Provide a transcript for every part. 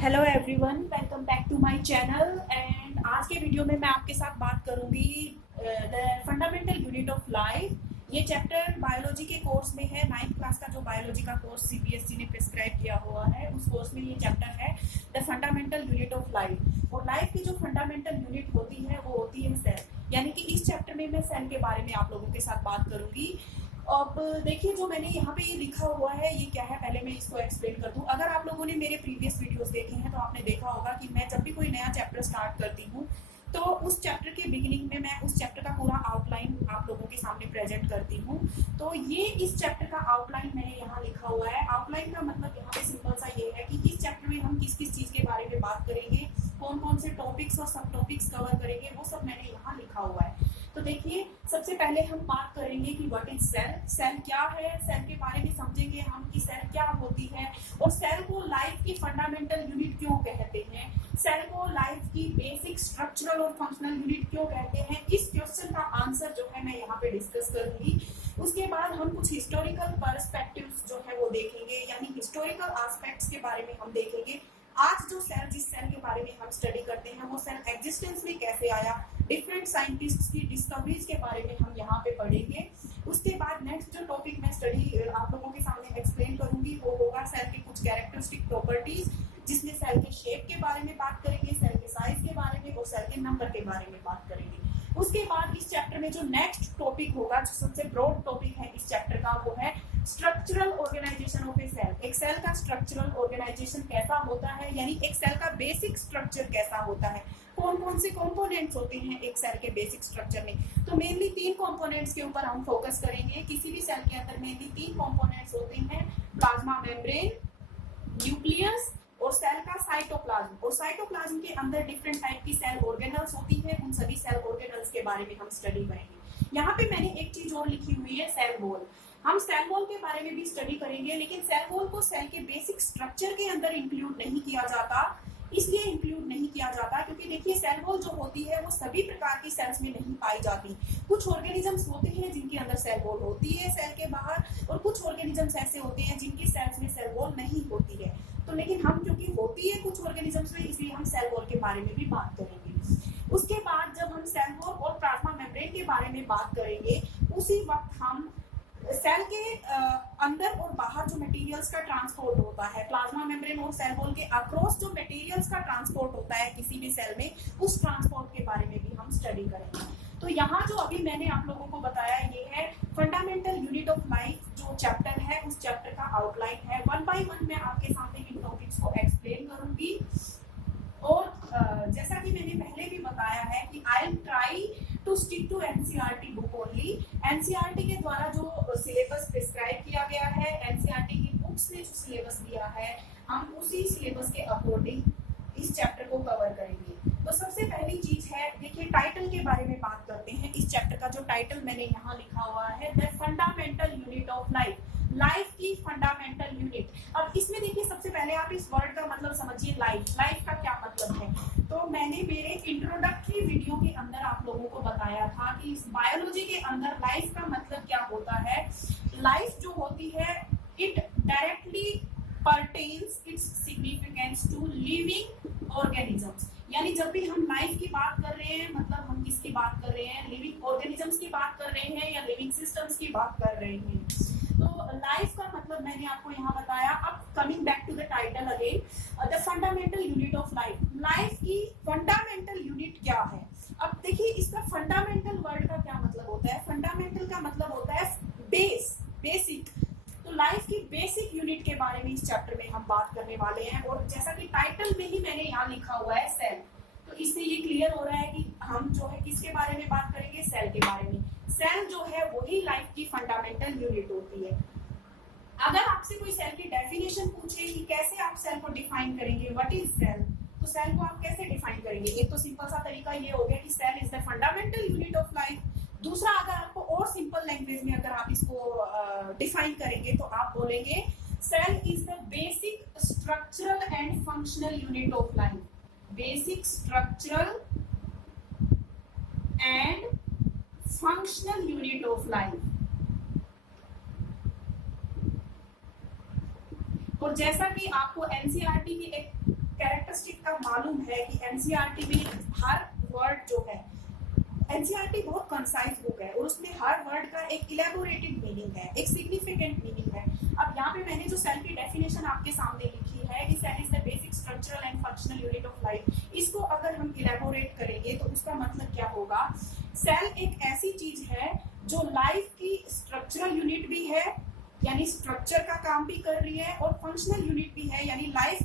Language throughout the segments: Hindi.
Hello everyone, welcome back to my channel. And आज के वीडियो में मैं आपके साथ बात करूंगी the fundamental unit of life. ये चैप्टर बायोलॉजी के कोर्स में है। 9th क्लास का जो बायोलॉजी का कोर्स सीबीएसई ने प्रिस्क्राइब किया हुआ है, उस कोर्स में ये चैप्टर है the fundamental unit of life. और लाइफ की जो फंडामेंटल यूनिट होती है वो होती है सेल। यानी कि इस चैप्टर में मैं सेल के बारे में आप लोगों के साथ बात करूंगी। अब देखिए, जो मैंने यहाँ पे ये लिखा हुआ है ये क्या है, पहले मैं इसको एक्सप्लेन कर दूं। अगर आप लोगों ने मेरे प्रीवियस वीडियोस देखे हैं तो आपने देखा होगा कि मैं जब भी कोई नया चैप्टर स्टार्ट करती हूँ तो उस चैप्टर के बिगिनिंग में मैं उस चैप्टर का पूरा आउटलाइन आप लोगों के सामने प्रेजेंट करती हूँ। तो ये इस चैप्टर का आउटलाइन मैंने यहाँ लिखा हुआ है। आउटलाइन का मतलब यहाँ पे सिंपल सा ये है कि इस चैप्टर में हम किस किस चीज के बारे में बात करेंगे, कौन कौन से टॉपिक्स और सब टॉपिक्स कवर करेंगे, वो सब मैंने यहाँ लिखा हुआ है। तो देखिए, सबसे पहले हम बात करेंगे कि व्हाट इज सेल। सेल क्या है, सेल के बारे में समझेंगे हम कि सेल क्या होती है और सेल को लाइफ की फंडामेंटल यूनिट क्यों कहते हैं, सेल को लाइफ की बेसिक स्ट्रक्चरल और फंक्शनल यूनिट क्यों कहते हैं। इस क्वेश्चन का आंसर जो है मैं यहाँ पे डिस्कस करूंगी। उसके बाद हम कुछ हिस्टोरिकल पर्सपेक्टिव्स जो है वो देखेंगे, यानी हिस्टोरिकल एस्पेक्ट्स के बारे में हम देखेंगे। आज जो सेल, जिस सेल के बारे में हम स्टडी करते हैं, वो सेल एग्जिस्टेंस में कैसे आया, डिफरेंट साइंटिस्ट्स की डिस्कवरीज के बारे में हम यहाँ पे पढ़ेंगे। उसके बाद नेक्स्ट जो टॉपिक मैं स्टडी आप लोगों के सामने एक्सप्लेन करूंगी वो होगा सेल के कुछ कैरेक्टरिस्टिक प्रॉपर्टीज, जिसमें सेल के शेप के बारे में बात करेंगे, सेल के साइज के बारे में और सेल के नंबर के बारे में बात करेंगे। उसके बाद इस चैप्टर में जो नेक्स्ट टॉपिक होगा, जो सबसे ब्रॉड टॉपिक है इस चैप्टर का, वो है structural organisation of a cell. एक सेल का स्ट्रक्चरल ऑर्गेनाइजेशन कैसा होता है, यानी एक सेल का बेसिक स्ट्रक्चर कैसा होता है, कौन कौन से कंपोनेंट्स होते हैं एक सेल के बेसिक स्ट्रक्चर में। तो मेनली 3 कंपोनेंट्स के ऊपर हम फोकस करेंगे। किसी भी सेल के अंदर मेनली 3 कंपोनेंट्स होते हैं, प्लाज्मा मेम्ब्रेन, न्यूक्लियस और सेल का साइटोप्लाज्म। और साइटोप्लाज्म के अंदर डिफरेंट टाइप की सेल ऑर्गेनल्स होती है। उन सभी सेल ऑर्गेनल्स के बारे में हम स्टडी करेंगे। यहाँ पे मैंने एक चीज और लिखी हुई है, सेल वॉल। हम सेल वॉल के बारे में भी स्टडी करेंगे, लेकिन सेल वॉल को सेल के बेसिक स्ट्रक्चर के अंदर इंक्लूड नहीं किया जाता। इसलिए इंक्लूड नहीं किया जाता क्योंकि देखिए, सेल वॉल जो होती है वो सभी प्रकार की सेल्स में नहीं पाई जाती। कुछ ऑर्गेनिजम्स होते हैं जिनके अंदर सेल वॉल होती है सेल के बाहर, और कुछ ऑर्गेनिजम्स ऐसे होते हैं जिनकी सेल्स में सेल वॉल नहीं होती है। तो लेकिन हम, क्योंकि होती है कुछ ऑर्गेनिजम्स में, इसलिए हम सेल वॉल के बारे में भी बात करेंगे। उसके बाद जब हम सेल वॉल और प्लाज्मा मेम्ब्रेन के बारे में बात करेंगे, उसी वक्त हम सेल के अंदर और बाहर जो मटेरियल्स का ट्रांसपोर्ट होता है, प्लाज्मा मेम्ब्रेन और सेल वॉल के अक्रॉस जो मटेरियल्स का ट्रांसपोर्ट होता है किसी भी सेल में, उस ट्रांसपोर्ट के बारे में भी हम स्टडी करेंगे। तो यहाँ जो अभी मैंने आप लोगों को बताया, ये है फंडामेंटल यूनिट ऑफ लाइफ जो चैप्टर है, उस चैप्टर का आउटलाइन है। 1 बाय 1 मैं आपके सामने इन टॉपिक्स को एक्सप्लेन करूंगी। और जैसा कि मैंने पहले भी बताया है कि I am try to stick to NCERT book only. NCERT के द्वारा जो सिलेबस प्रिस्क्राइब किया गया है, एनसीईआरटी की बुक्स ने जो सिलेबस दिया है, हम उसी सिलेबस के अकॉर्डिंग इस चैप्टर को कवर करेंगे। तो सबसे पहली चीज है, देखिए टाइटल के बारे में बात करते हैं। इस चैप्टर का जो टाइटल मैंने यहाँ लिखा हुआ है, the fundamental unit of life, life की फंडामेंटल यूनिट। अब इसमें देखिए, सबसे पहले आप इस वर्ड का मतलब समझिए, लाइफ। लाइफ का क्या मतलब है, तो मैंने मेरे इंट्रोडक्टरी वीडियो के अंदर आप लोगों को बताया था कि इस बायोलॉजी के अंदर लाइफ का मतलब क्या होता है। लाइफ जो होती है, it directly pertains its significance to living organisms. यानी जब भी हम लाइफ की बात कर रहे हैं, मतलब हम किसकी बात कर रहे हैं, लिविंग ऑर्गेनिजम्स की बात कर रहे हैं या लिविंग सिस्टम्स की बात कर रहे हैं। तो लाइफ का मतलब मैंने आपको यहाँ बताया। अब coming back to the title again, the fundamental unit of life. Life की फंडामेंटल यूनिट क्या है। अब देखिए, इसका फंडामेंटल वर्ड का क्या मतलब होता है। फंडामेंटल का मतलब होता है बेस, बेसिक। तो लाइफ की बेसिक यूनिट के बारे में इस चैप्टर में हम बात करने वाले हैं। और जैसा कि टाइटल में ही मैंने यहाँ लिखा हुआ है सेल, तो इससे ये क्लियर हो रहा है कि हम जो है किसके बारे में बात करेंगे, सेल के बारे में। सेल जो है वही लाइफ की फंडामेंटल यूनिट होती है। अगर आपसे कोई सेल की डेफिनेशन पूछे कि कैसे आप सेल को डिफाइन करेंगे, व्हाट इज सेल, तो सेल को आप कैसे डिफाइन करेंगे। एक तो सिंपल सा तरीका ये हो गया कि cell is the fundamental unit of life. दूसरा, अगर आपको और सिंपल लैंग्वेज में अगर आप इसको डिफाइन करेंगे तो आप बोलेंगे cell is the basic structural and functional unit of life. Basic structural and functional unit of life. और जैसा कि आपको एनसीईआरटी की एक का मालूम है कि एनसीईआरटी में हर वर्ड जो है, एनसीईआरटी बहुत कंसाइज बुक है और उसमें हर वर्ड का एक इलेबोरेटेड मीनिंग है, एक सिग्निफिकेंट मीनिंग है। अब यहाँ पे मैंने जो सेल की डेफिनेशन आपके सामने लिखी है कि cell is the basic structural and functional unit of life, इसको अगर हम इलेबोरेट करेंगे तो उसका मतलब क्या होगा, सेल एक ऐसी चीज है जो लाइफ की स्ट्रक्चरल यूनिट भी है, यानी स्ट्रक्चर का काम भी कर रही है, और फंक्शनल यूनिट भी है, यानी लाइफ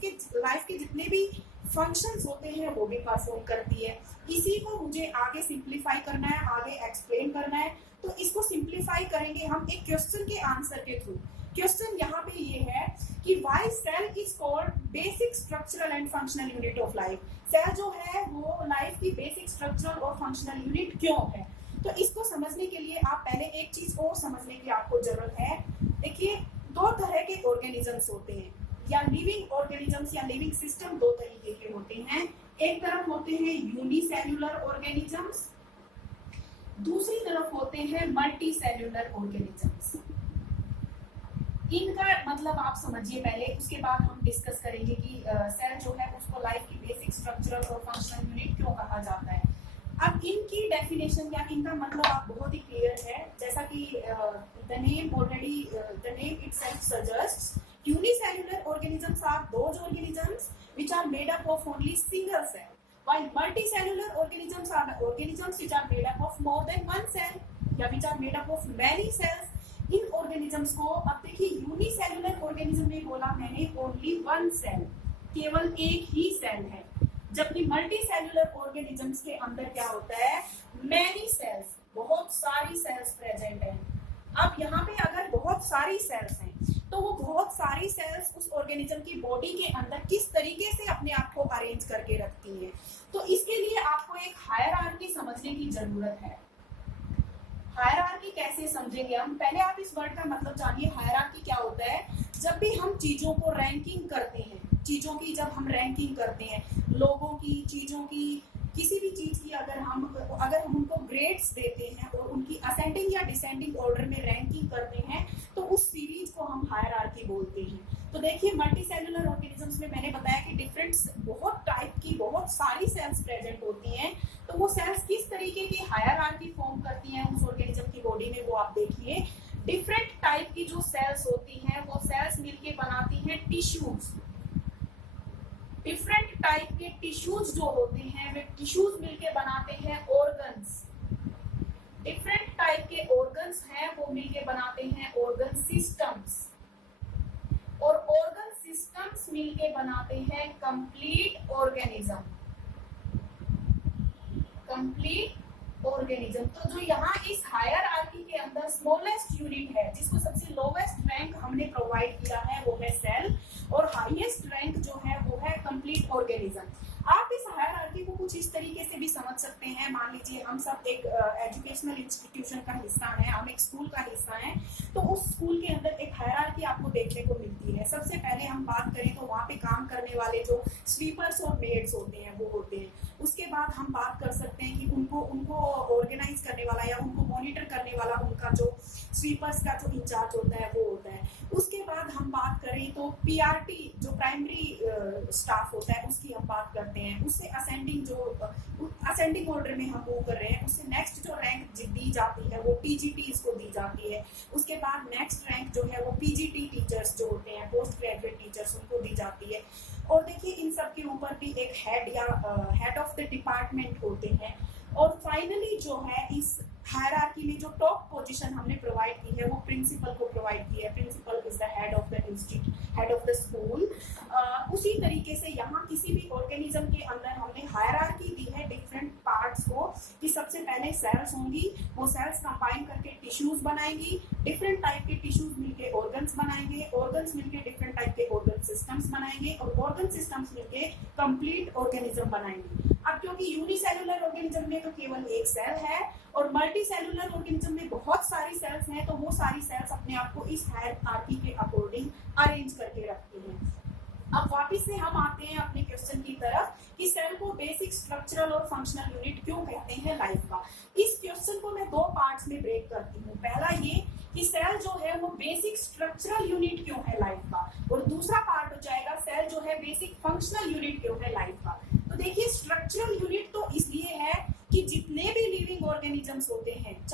के जितने भी फंक्शंस होते हैं वो भी परफॉर्म करती है। इसी को मुझे आगे सिंप्लीफाई करना है, आगे एक्सप्लेन करना है। तो इसको सिंप्लीफाई करेंगे हम एक क्वेश्चन के आंसर के थ्रू। क्वेश्चन यहाँ पे ये है कि why cell is called basic structural and functional unit of life. Cell जो है वो लाइफ की बेसिक स्ट्रक्चरल और फंक्शनल यूनिट क्यों है। तो इसको समझने के लिए आप पहले एक चीज और समझने की आपको जरूरत है। देखिए, दो तरह के ऑर्गेनिजम्स होते हैं, या लिविंग ऑर्गेनिजम्स या लिविंग सिस्टम दो तरीके के होते हैं। एक तरफ होते हैं यूनिसेल्युलर ऑर्गेनिजम्स, दूसरी तरफ होते हैं मल्टी सेल्युलर ऑर्गेनिजम्स। इनका मतलब आप समझिए पहले, उसके बाद हम डिस्कस करेंगे कि सेल जो है उसको लाइफ की बेसिक स्ट्रक्चरल और फंक्शनल यूनिट क्यों कहा जाता है। अब इनकी डेफिनेशन या इनका मतलब आप बहुत ही क्लियर है, जैसा कि the name itself suggests, unicellular organisms are those organisms which are made up of only single cell, while multicellular organisms are the organisms which are made up of more than one cell, या which are made up of many cells। In organisms को, अब देखिए यूनिसेल्युलर organism में बोला मैंने only one cell, केवल एक ही सेल है, जबकि मल्टी सेल्युलर ऑर्गेनिजम्स के अंदर क्या होता है, मैनी सेल्स, बहुत सारी सेल्स प्रेजेंट हैं। अब यहाँ पे अगर बहुत सारी सेल्स हैं तो वो बहुत सारी सेल्स उस ऑर्गेनिज्म की बॉडी के अंदर किस तरीके से अपने आप को अरेंज करके रखती है। तो इसके लिए आपको एक हायरार्की समझने की जरूरत है। हायरार्की कैसे समझेंगे हम, पहले आप इस वर्ड का मतलब जानिए। हायरार्की क्या होता है, जब भी हम चीजों को रैंकिंग करते हैं, चीजों की जब हम रैंकिंग करते हैं, लोगों की, चीजों की, किसी भी चीज की अगर हम उनको ग्रेड्स देते हैं और उनकी असेंडिंग या डिसेंडिंग ऑर्डर में रैंकिंग करते हैं, तो उस सीरीज को हम हायरार्की बोलते हैं। तो देखिए, मल्टी सेल्युलर ऑर्गेनिजम्स में मैंने बताया कि डिफरेंट, बहुत टाइप की, बहुत सारी सेल्स प्रेजेंट होती हैं। तो वो सेल्स किस तरीके की हायरार्की फॉर्म करती हैं उस ऑर्गेनिज्म की बॉडी में, वो आप देखिए। डिफरेंट टाइप की जो सेल्स होती हैं वो सेल्स मिलके बनाती हैं टिश्यूज। डिफरेंट टाइप के टिश्यूज जो होते हैं वे टिश्यूज मिलके बनाते हैं ऑर्गन्स। डिफरेंट टाइप के ऑर्गन्स हैं वो मिलके बनाते हैं ऑर्गन सिस्टम्स, और ऑर्गन सिस्टम्स मिलके बनाते हैं कंप्लीट ऑर्गेनिज्म। Complete organism. तो जो यहाँ इस हायरार्की के अंदर स्मॉलेस्ट यूनिट है, जिसको सबसे लोवेस्ट रैंक हमने प्रोवाइड किया है, वो है सेल, और हाईएस्ट रैंक जो है वो है कंप्लीट ऑर्गेनिज्म। आप इस हायरार्की को कुछ इस तरीके से भी समझ सकते हैं। मान लीजिए हम सब एक एजुकेशनल इंस्टीट्यूशन का हिस्सा है, हम एक स्कूल का हिस्सा है, तो उस स्कूल के अंदर एक हायरार्की आपको देखने को मिलती है। सबसे पहले हम बात करें तो वहाँ पे काम करने वाले जो स्वीपर्स और मेड्स होते हैं वो होते हैं। उसके बाद हम बात कर सकते हैं कि उनको ऑर्गेनाइज करने वाला या उनको मॉनिटर करने वाला उनका जो स्वीपर्स का जो इंचार्ज होता है वो होता है। उसके बाद हम बात करें तो पीआरटी जो प्राइमरी स्टाफ होता है उसकी हम बात करते हैं। उससे असेंडिंग ऑर्डर में हम मूव कर रहे हैं। उससे नेक्स्ट जो रैंक दी जाती है वो टीजीटी इसको दी जाती है। उसके बाद नेक्स्ट रैंक जो है वो पीजीटी टीचर्स जो होते हैं, पोस्ट ग्रेजुएट टीचर्स, उनको दी जाती है। और देखिए, इन सब के ऊपर भी एक हेड या हेड ऑफ द डिपार्टमेंट होते हैं। और फाइनली जो है इस हायरार्की में जो टॉप पोजीशन हमने प्रोवाइड की है वो प्रिंसिपल को प्रोवाइड की है। Principal is the head of the institute, head of the school. उसी तरीके से यहाँ किसी भी ऑर्गेनिज्म के अंदर हमने हायरार्की दी है डिफरेंट पार्ट्स को, कि सबसे पहले सेल्स होंगी, वो सेल्स कंबाइन करके टिश्यूज बनाएंगी, डिफरेंट टाइप के टिश्यूज मिलके ऑर्गन्स बनाएंगे, ऑर्गन्स मिलके डिफरेंट टाइप के ऑर्गन सिस्टम्स बनाएंगे, और ऑर्गन सिस्टम्स मिलके कंप्लीट ऑर्गेनिज्म बनाएंगे। अब क्योंकि यूनिसेल्युलर ऑर्गेनिज्म में तो केवल एक सेल है और मल्टी सेल्युलर ऑर्गेनिज्म में बहुत सारी सेल्स हैं, तो वो सारी सेल्स अपने आप को इस हायरार्की के अकॉर्डिंग अरेंज करके रखती हैं। अब वापस से हम आते हैं अपने क्वेश्चन की तरफ कि सेल को बेसिक स्ट्रक्चरल और फंक्शनल यूनिट क्यों कहते हैं लाइफ का। इस क्वेश्चन को मैं दो पार्ट्स में ब्रेक करती हूँ। पहला ये कि सेल जो है वो बेसिक स्ट्रक्चरल यूनिट क्यों है लाइफ का, और दूसरा पार्ट हो जाएगा सेल जो है बेसिक फंक्शनल यूनिट क्यों है लाइफ का।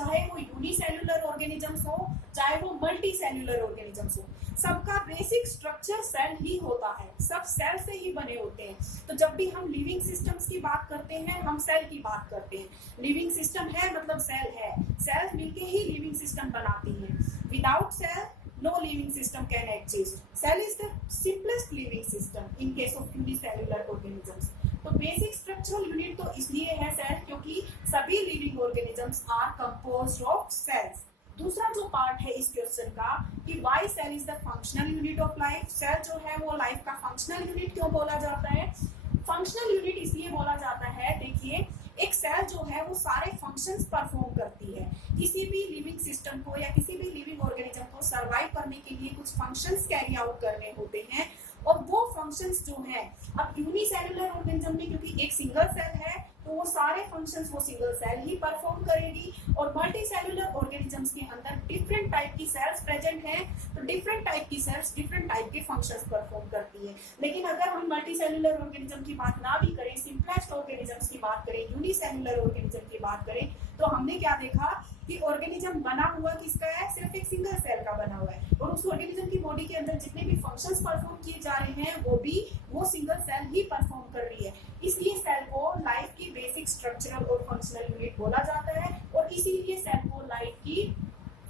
चाहे वो यूनिसेल्युलर ऑर्गेनिजम्स हो चाहे वो मल्टी सेल्युलर ऑर्गेनिजम्स हो, सबका बेसिक स्ट्रक्चर सेल ही होता है, सब सेल से ही बने होते हैं। तो जब भी हम लिविंग सिस्टम्स की बात करते हैं हम सेल की बात करते हैं। लिविंग सिस्टम है मतलब सेल है, सेल्स मिलके ही लिविंग सिस्टम बनाती हैं। Without cell no living system can exist. Cell is the simplest living system in case of unicellular organisms. तो बेसिक स्ट्रक्चरल यूनिट तो इसलिए है सेल क्योंकि सभी living organisms are composed of cells. दूसरा जो पार्ट है इस क्वेश्चन का कि why cell is the functional unit of life. Cell जो है वो लाइफ का फंक्शनल यूनिट क्यों बोला जाता है? फंक्शनल यूनिट इसलिए बोला जाता है, देखिए एक सेल जो है वो सारे फंक्शंस परफॉर्म करती है। किसी भी लिविंग सिस्टम को या किसी भी लिविंग ऑर्गेनिज्म को सरवाइव करने के लिए कुछ फंक्शंस कैरी आउट करने होते हैं और वो फंक्शंस जो है, अब यूनिसेल्युलर ऑर्गेनिज्म में क्योंकि एक सिंगल सेल है तो वो सारे फंक्शंस वो सिंगल सेल ही परफॉर्म करेगी। और मल्टी सेल्युलर ऑर्गेनिजम्स के अंदर डिफरेंट टाइप की सेल्स प्रेजेंट हैं, तो डिफरेंट टाइप की सेल्स डिफरेंट टाइप के फंक्शंस परफॉर्म करती है। लेकिन अगर हम मल्टी सेल्युलर ऑर्गेनिज्म की बात ना भी करें, सिंपलेस्ट ऑर्गेनिजम्स की बात करें, यूनिसेल्युलर ऑर्गेनिज्म की बात करें, तो हमने क्या देखा कि ऑर्गेनिज्म बना हुआ किसका है? सिर्फ एक सिंगल सेल का बना हुआ है और उस ऑर्गेनिज्म की बॉडी के अंदर जितने भी फंक्शंस परफॉर्म किए जा रहे हैं वो भी वो सिंगल सेल ही परफॉर्म कर रही है। इसलिए सेल को लाइफ की बेसिक स्ट्रक्चरल और फंक्शनल यूनिट बोला जाता है और इसीलिए सेल को लाइफ की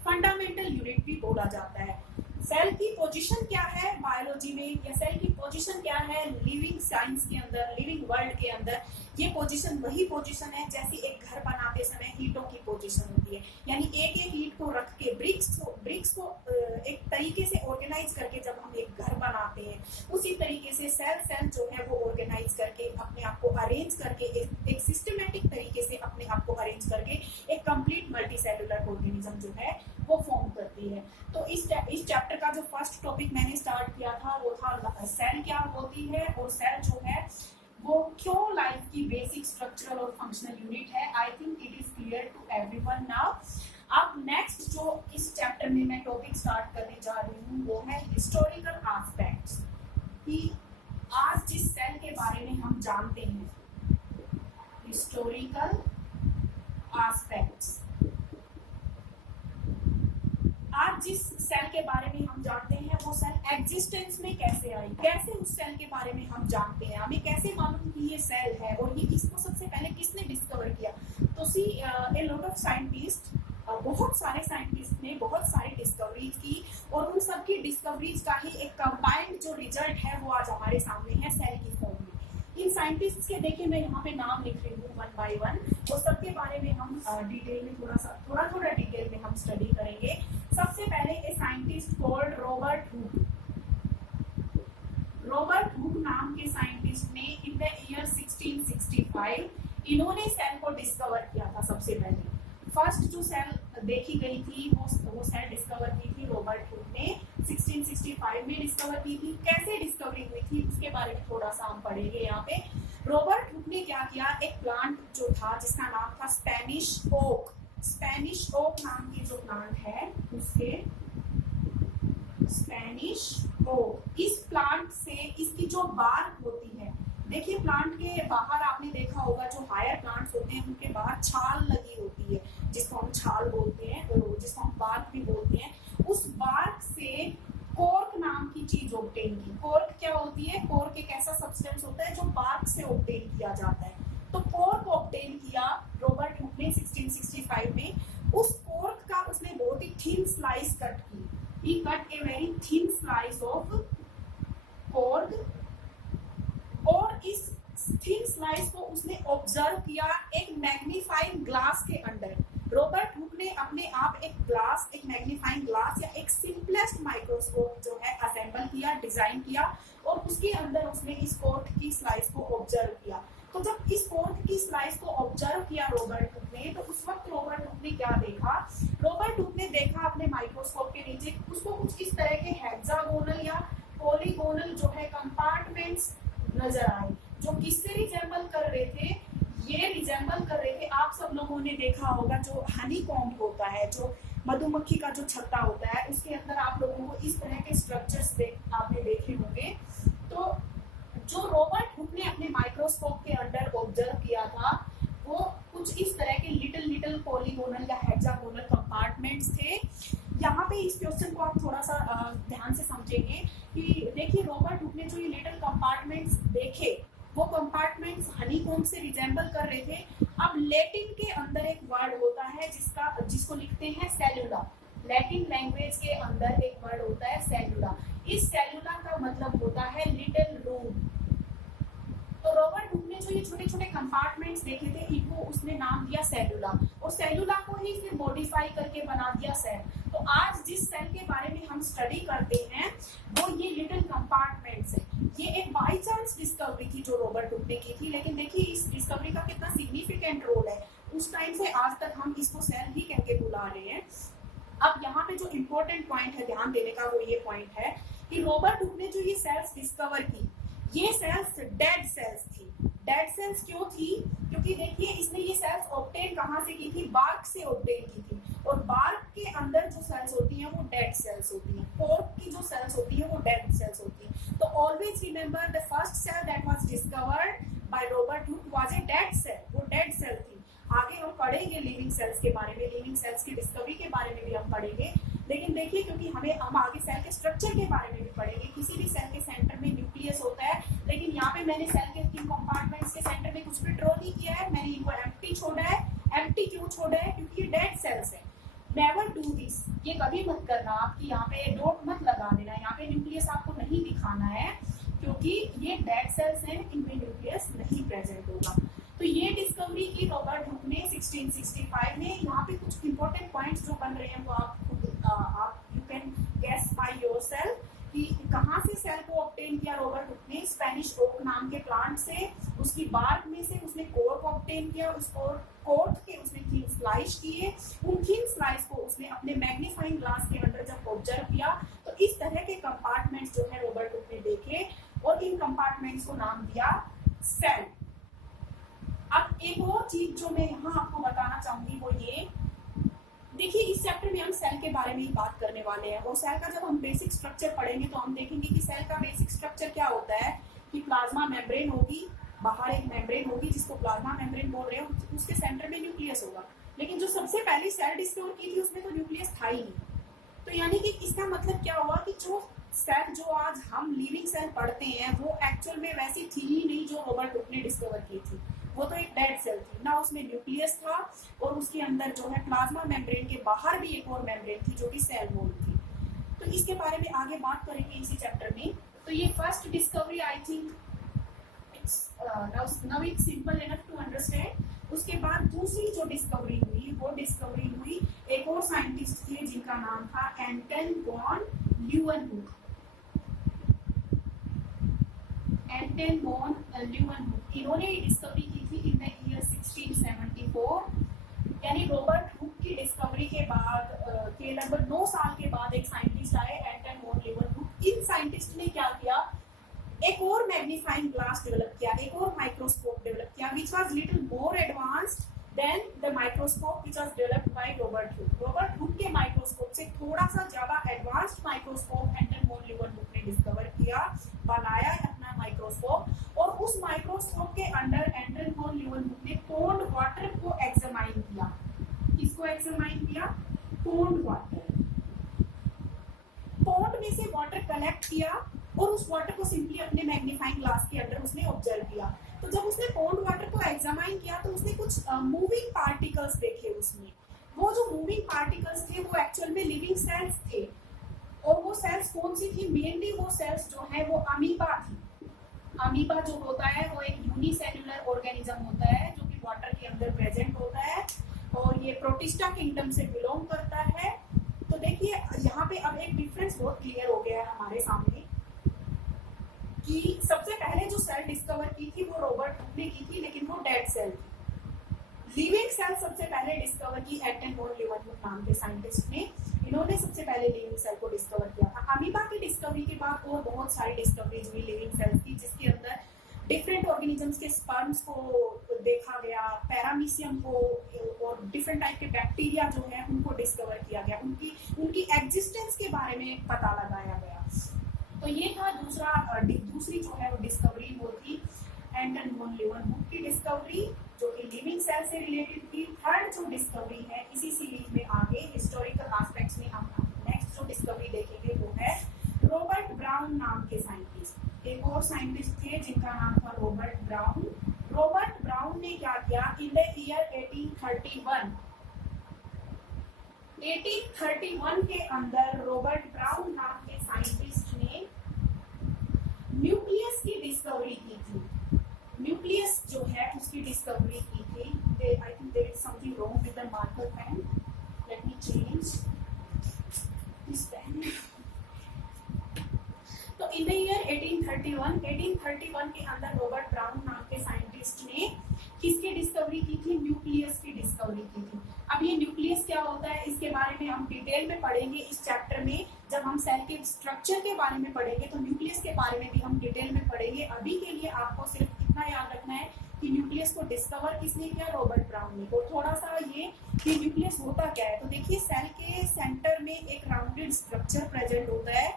फंडामेंटल यूनिट भी बोला जाता है। सेल की पोजीशन क्या है बायोलॉजी में, या सेल की पोजीशन क्या है लिविंग साइंस के अंदर, लिविंग वर्ल्ड के अंदर? ये पोजीशन वही पोजीशन है जैसे एक घर बनाते समय ईंटों की पोजीशन होती है, यानी एक एक ईंट को रख के ब्रिक्स को एक तरीके से ऑर्गेनाइज करके जब हम एक घर बनाते हैं, उसी तरीके से सेल जो है वो ऑर्गेनाइज करके अपने आप को अरेंज करके एक सिस्टमेटिक तरीके से अपने आप को अरेंज करके एक कंप्लीट मल्टी सेल्युलर ऑर्गेनिज्म जो है वो फॉर्म करती है। तो इस चैप्टर का जो फर्स्ट टॉपिक मैंने स्टार्ट किया था वो था सेल क्या होती है और सेल जो है वो क्यों लाइफ की बेसिक स्ट्रक्चरल और फंक्शनल यूनिट है। I think it is clear to everyone now. अब नेक्स्ट जो इस चैप्टर में मैं टॉपिक स्टार्ट करने जा रही हूँ वो है हिस्टोरिकल एस्पेक्ट्स, कि आज जिस सेल के बारे में हम जानते हैं, हिस्टोरिकल एस्पेक्ट्स, आज जिस सेल के बारे में हम जानते हैं वो सेल एग्जिस्टेंस में कैसे आई, कैसे उस सेल के बारे में हम जानते हैं, हमें कैसे मालूम कि ये सेल है और ये इसको सबसे पहले किसने डिस्कवर किया। तो सी ए लॉट ऑफ साइंटिस्ट, बहुत सारे साइंटिस्ट ने बहुत सारी डिस्कवरीज की और उन सब की डिस्कवरीज का ही एक कंबाइंड जो रिजल्ट है वो आज हमारे सामने है सेल की फॉर्म में। इन साइंटिस्ट के देखिए मैं यहाँ पे नाम लिख रही हूँ वन बाय वन, और सबके बारे में हम डिटेल में थोड़ा डिटेल में हम स्टडी करेंगे। सबसे पहले a scientist called Robert Hooke नाम के साइंटिस्ट ने इन द ईयर 1665 इन्होंने सेल को डिस्कवर किया था। सबसे पहले फर्स्ट जो सेल देखी गई थी वो सेल डिस्कवर की थी रॉबर्ट हुक ने 1665 में डिस्कवर की थी। कैसे डिस्कवरी हुई थी उसके बारे में थोड़ा सा हम पढ़ेंगे यहाँ पे। रॉबर्ट हुक ने क्या किया, एक प्लांट जो था जिसका नाम था स्पेनिश ओक नाम की जो प्लांट है उसके स्पेनिश ओक, इस प्लांट से इसकी जो बार्क होती है, देखिए प्लांट के बाहर आपने देखा होगा जो हायर प्लांट्स होते हैं उनके बाहर छाल लगी होती है जिसको हम छाल बोलते हैं, जिसको हम बार्क भी बोलते हैं। उस बार्क से कॉर्क नाम की चीज ऑब्टेन की। कॉर्क क्या होती है? कॉर्क एक ऐसा सब्सटेंस होता है जो बार्क से ऑब्टेन किया जाता है। तो कॉर्क ऑब्टेन किया रॉबर्ट हुक ने 1665 में। उस कॉर्क का उसने बहुत ही थिन स्लाइस कट की। He cut a very thin slice of cork और इस थिन स्लाइस को उसने ऑब्जर्व किया एक मैग्नीफाइंग ग्लास के अंडर। रॉबर्ट हुक ने अपने आप एक मैग्नीफाइंग ग्लास या एक सिंपलेस्ट माइक्रोस्कोप जो है असेंबल किया, डिजाइन किया और उसके अंदर उसने इस कॉर्क की स्लाइस को ऑब्जर्व किया। तो जब इस कॉर्क की स्लाइस को ऑब्जर्व किया रॉबर्ट हुक ने, तो उस वक्त रॉबर्ट हुक ने क्या देखा? रॉबर्ट हुक ने देखा अपने माइक्रोस्कोप के नीचे उसको कुछ इस तरह के हेक्सागोनल या पॉलीगोनल जो है कंपार्टमेंट्स नजर आए, जो किससे रिजेंबल कर रहे थे? ये रिजेंबल कर रहे थे, आप सब लोगों ने देखा होगा जो हनी कॉम्ब होता है, जो मधुमक्खी का जो छत्ता होता है, उसके अंदर आप लोगों को इस तरह के स्ट्रक्चर्स आपने देखे होंगे। तो जो रॉबर्ट हुक ने अपने माइक्रोस्कोप के अंदर ऑब्जर्व किया था वो कुछ इस तरह के लिटिल पॉलीगोनल या हेक्सागोनल यहाँ पे इस क्वेश्चन को आप थोड़ा सा ध्यान से समझेंगे कि देखिए रॉबर्ट हुक ने जो ये लिटिल कंपार्टमेंट्स देखे वो कंपार्टमेंट्स हनीकॉम्ब से रिजेंबल कर रहे थे। अब लैटिन के अंदर एक वर्ड होता है जिसको लिखते हैं सेलुला। लैटिन लैंग्वेज के अंदर एक वर्ड होता है सेलुला। इस सेलुला का मतलब होता है लिटिल रूम। तो रॉबर्ट हुक ने जो ये छोटे छोटे कंपार्टमेंट्स देखे थे इनको उसने नाम दिया सेलुला, और सेलुला को ही फिर मॉडिफाई करके बना दिया सेल। तो आज जिस सेल के बारे में हम स्टडी करते हैं वो ये लिटिल कंपार्टमेंट्स है। ये एक बाई चांस डिस्कवरी थी जो रॉबर्ट हुक ने की थी, लेकिन देखिए इस डिस्कवरी का कितना सिग्निफिकेंट रोल है। उस टाइम से आज तक हम इसको सेल ही कह के बुला रहे हैं। अब यहाँ पे जो इम्पोर्टेंट पॉइंट है ध्यान देने का वो ये पॉइंट है कि रॉबर्ट हुक ने जो ये सेल्स डिस्कवर की ये सेल्स डेड सेल्स थी। डेड सेल्स क्यों थी? क्योंकि देखिए इसने ये सेल्स ऑब्टेन कहाँ से की थी? बार्क से ऑब्टेन की थी, और बार्क के अंदर जो सेल्स होती हैं वो डेड सेल्स होती हैं। कोर्क की जो सेल्स होती है वो डेड सेल्स होती हैं। तो always remember the first cell that was discovered by Robert Hooke was a dead cell. वो डेड सेल थी। आगे हम पढ़ेंगे लिविंग सेल्स के बारे में, लिविंग सेल्स की डिस्कवरी के बारे में भी हम पढ़ेंगे। लेकिन देखिए क्योंकि हम आगे सेल के स्ट्रक्चर के बारे में भी पढ़ेंगे। किसी भी सेल के सेंटर में न्यूक्लियस होता है, लेकिन यहाँ पे मैंने सेल के इन कंपार्टमेंट्स के सेंटर में कुछ भी ड्रॉ नहीं किया है। मैंने इनको एम्प्टी छोड़ा है। एम्प्टी क्यों छोड़ा है? क्योंकि ये डेड सेल्स है। नेवर डू दिस, ये कभी मत करना। आपकी यहाँ पे डॉट मत लगा देना, यहाँ पे न्यूक्लियस आपको नहीं दिखाना है क्योंकि ये डेड सेल्स हैं, इनमें न्यूक्लियस नहीं प्रेजेंट होगा। तो ये डिस्कवरी की रॉबर्ट हुक ने 1665 में। यहाँ पे कुछ इंपॉर्टेंट पॉइंट्स जो बन रहे हैं वो आप you can guess by yourself कि कहाँ से सेल को ऑब्टेन किया रॉबर्ट हुक ने। स्पेनिश ओक नाम के प्लांट से, उसकी बार्क में से उसने कोर को ऑब्टेन किया। उस कोर्ट के उसने थिन स्लाइस किए। उन थिन स्लाइस को उसने अपने मैग्नीफाइंग ग्लास के अंदर जब ऑब्जर्व किया तो इस तरह के कंपार्टमेंट्स जो है रॉबर्ट हुक ने देखे, और इन कंपार्टमेंट्स को नाम दिया सेल। अब एक और चीज जो मैं यहाँ आपको बताना चाहूंगी वो ये देखिए, इस चैप्टर में हम सेल के बारे में ही बात करने वाले हैं। और सेल का जब हम बेसिक स्ट्रक्चर पढ़ेंगे तो हम देखेंगे कि सेल का बेसिक स्ट्रक्चर क्या होता है कि प्लाज्मा मेम्ब्रेन होगी, बाहर एक मेम्ब्रेन होगी जिसको प्लाज्मा मेम्ब्रेन बोल रहे हैं, उसके सेंटर में न्यूक्लियस होगा। लेकिन जो सबसे पहली सेल डिस्कवर की थी उसमें तो न्यूक्लियस था ही नहीं। तो यानी कि इसका मतलब क्या हुआ कि जो सेल जो आज हम लिविंग सेल पढ़ते हैं वो एक्चुअल में वैसी थी ही नहीं जो रॉबर्ट हुक ने डिस्कवर की थी। वो तो एक डेड सेल थी ना, उसमें न्यूक्लियस था और उसके अंदर जो है प्लाज्मा मेम्ब्रेन के बाहर भी एक और मेम्ब्रेन थी जो कि सेल वॉल थी। तो इसके बारे में आगे बात करेंगे इसी चैप्टर में। तो ये first discovery I think now it's simple enough to understand. उसके बाद दूसरी जो डिस्कवरी हुई वो डिस्कवरी हुई एक और साइंटिस्ट थे जिनका नाम था एंटन वॉन ल्यूवेनहुक। एंटन वॉन ल्यूवेनहुक, इन्होंने डिस्कवरी की थी इन द ईयर 1674। यानी रॉबर्ट हुक की डिस्कवरी के बाद के लगभग 9 साल के बाद एक साइंटिस्ट आए एंटन वॉन ल्यूवेनहुक। इन साइंटिस्ट ने क्या किया, एक और मैग्नीफाइंग ग्लास डेवलप किया, एक और माइक्रोस्कोप डेवलप किया which was little more advanced than the microscope which was developed by Robert Hooke. Robert Hooke के माइक्रोस्कोप से थोड़ा सा ज्यादा advanced microscope Anton von Leeuwenhoek ने डिस्कवर किया, बनाया अपना माइक्रोस्कोप। और उस माइक्रोस्कोप के अंदर एंटन वॉन ल्यूवेनहुक ने पोन्ड वाटर को एग्जामाइन किया। किसको एग्जामाइन किया? Pond water. पोन्ड में से वाटर कलेक्ट किया और उस वाटर को सिंपली अपने मैग्नीफाइंग ग्लास के अंदर उसने ऑब्जर्व किया। तो जब उसने पोन्ड वाटर को एग्जामाइन किया तो उसने कुछ मूविंग पार्टिकल्स देखे उसमें। वो जो मूविंग पार्टिकल्स थे वो एक्चुअल में लिविंग सेल्स थे। और वो सेल्स कौन सी थी? मेनली वो सेल्स जो है वो अमीबा थी। अमीबा जो होता है वो एक यूनिसेल्युलर ऑर्गेनिज्म होता है जो कि वाटर के अंदर प्रेजेंट होता है और ये प्रोटिस्टा किंगडम से बिलोंग करता है। तो देखिए यहाँ पे अब एक डिफरेंस बहुत क्लियर हो गया है हमारे सामने कि सबसे पहले जो सेल डिस्कवर की थी वो रॉबर्ट हुक ने की थी, लेकिन वो डेड सेल थी। लिविंग सेल सबसे पहले डिस्कवर की एंटन वॉन ल्यूवेनहुक नाम के साइंटिस्ट ने। इन्होंने सबसे पहले लिविंग सेल को डिस्कवर किया था। अमीबा की डिस्कवरी के बाद और बहुत सारी डिस्कवरीज हुई लिविंग सेल्स की, जिसके अंदर डिफरेंट ऑर्गेनिजम्स के स्पर्म्स को देखा गया, पैरामीशियम को और डिफरेंट टाइप के बैक्टीरिया जो है उनको डिस्कवर किया गया, उनकी एग्जिस्टेंस के बारे में पता लगाया गया। तो ये था दूसरी जो है वो डिस्कवरी वो थी एंटन वॉन ल्यूवेनहुक की डिस्कवरी जो कि लिविंग सेल से रिलेटेड थी। थर्ड जो डिस्कवरी है इसी सीरीज में आगे हिस्टोरिकल एस्पेक्ट्स में हम डिस्कवरी देखेंगे वो है रॉबर्ट ब्राउन नाम के साइंटिस्ट। एक और साइंटिस्ट थे जिनका नाम था रॉबर्ट ब्राउन। रॉबर्ट ब्राउन ने क्या किया, इन द ईयर 1831 के अंदर रॉबर्ट ब्राउन नाम के साइंटिस्ट ने न्यूक्लियस की डिस्कवरी की थी। न्यूक्लियस जो है उसकी डिस्कवरी की थी। I think there is something wrong with the marker pen, let me change this pen. तो इन द ईयर 1831 के अंदर रॉबर्ट ब्राउन नाम के साइंटिस्ट ने किसकी डिस्कवरी की थी, न्यूक्लियस की डिस्कवरी की थी। अब ये न्यूक्लियस क्या होता है इसके बारे में हम डिटेल में पढ़ेंगे इस चैप्टर में। जब हम सेल के स्ट्रक्चर के बारे में पढ़ेंगे तो न्यूक्लियस के बारे में भी हम डिटेल में पढ़ेंगे। अभी के लिए आपको सिर्फ इतना याद रखना है कि न्यूक्लियस को डिस्कवर किसने किया, रॉबर्ट ब्राउन ने। और थोड़ा सा ये कि न्यूक्लियस होता क्या है, तो देखिए सेल के सेंटर में एक राउंडेड स्ट्रक्चर प्रेजेंट होता है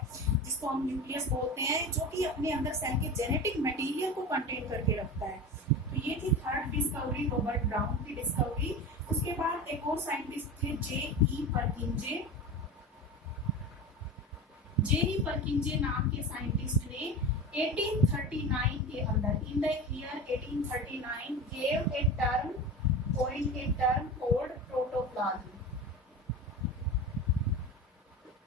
जिसको हम न्यूक्लियस बोलते हैं, जो कि अपने अंदर सेल के जेनेटिक मटेरियल को कंटेन करके रखता है। तो ये थी थर्ड डिस्कवरी, रॉबर्ट ब्राउन की डिस्कवरी। उसके बाद एक और साइंटिस्ट थे J.E. परकिंजे नाम के साइंटिस्ट ने 1839 के अंदर, in the year 1839 gave a term called protoplasm।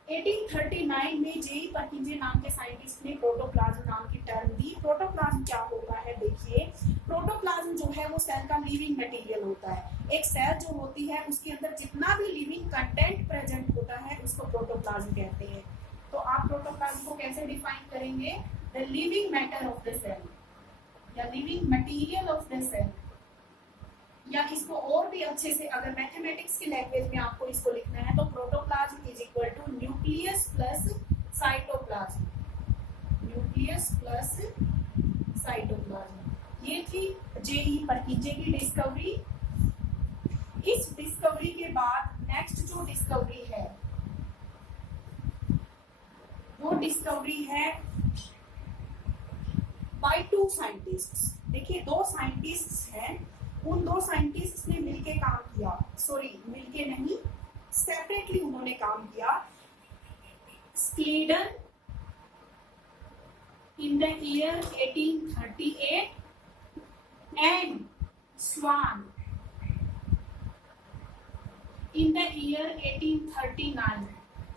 1839 में J.E. परकिंजे नाम के साइंटिस्ट ने प्रोटोप्लाज्म नाम की टर्म दी। प्रोटोप्लाज्म क्या होता है, देखिए प्रोटोप्लाज्म जो है वो सेल का लिविंग मटेरियल होता है। एक सेल जो होती है उसके अंदर जितना भी लिविंग कंटेंट प्रेजेंट होता है उसको प्रोटोप्लाज्म कहते हैं। तो आप प्रोटोप्लाज्म को कैसे डिफाइन करेंगे, the living matter of the cell या living material of the cell, या इसको और भी अच्छे से अगर मैथमेटिक्स की लैंग्वेज में आपको इसको लिखना है तो protoplasm is equal to nucleus plus cytoplasm, nucleus plus cytoplasm. ये थी J.E. परकिंजे की डिस्कवरी। इस डिस्कवरी के बाद नेक्स्ट जो डिस्कवरी है वो डिस्कवरी है बाय टू साइंटिस्ट्स। देखिए दो साइंटिस्ट्स हैं, उन दो साइंटिस्ट्स ने मिलके काम किया, मिलके नहीं सेपरेटली उन्होंने काम किया। Schleiden in the year 1838 and Schwann in the year 1839।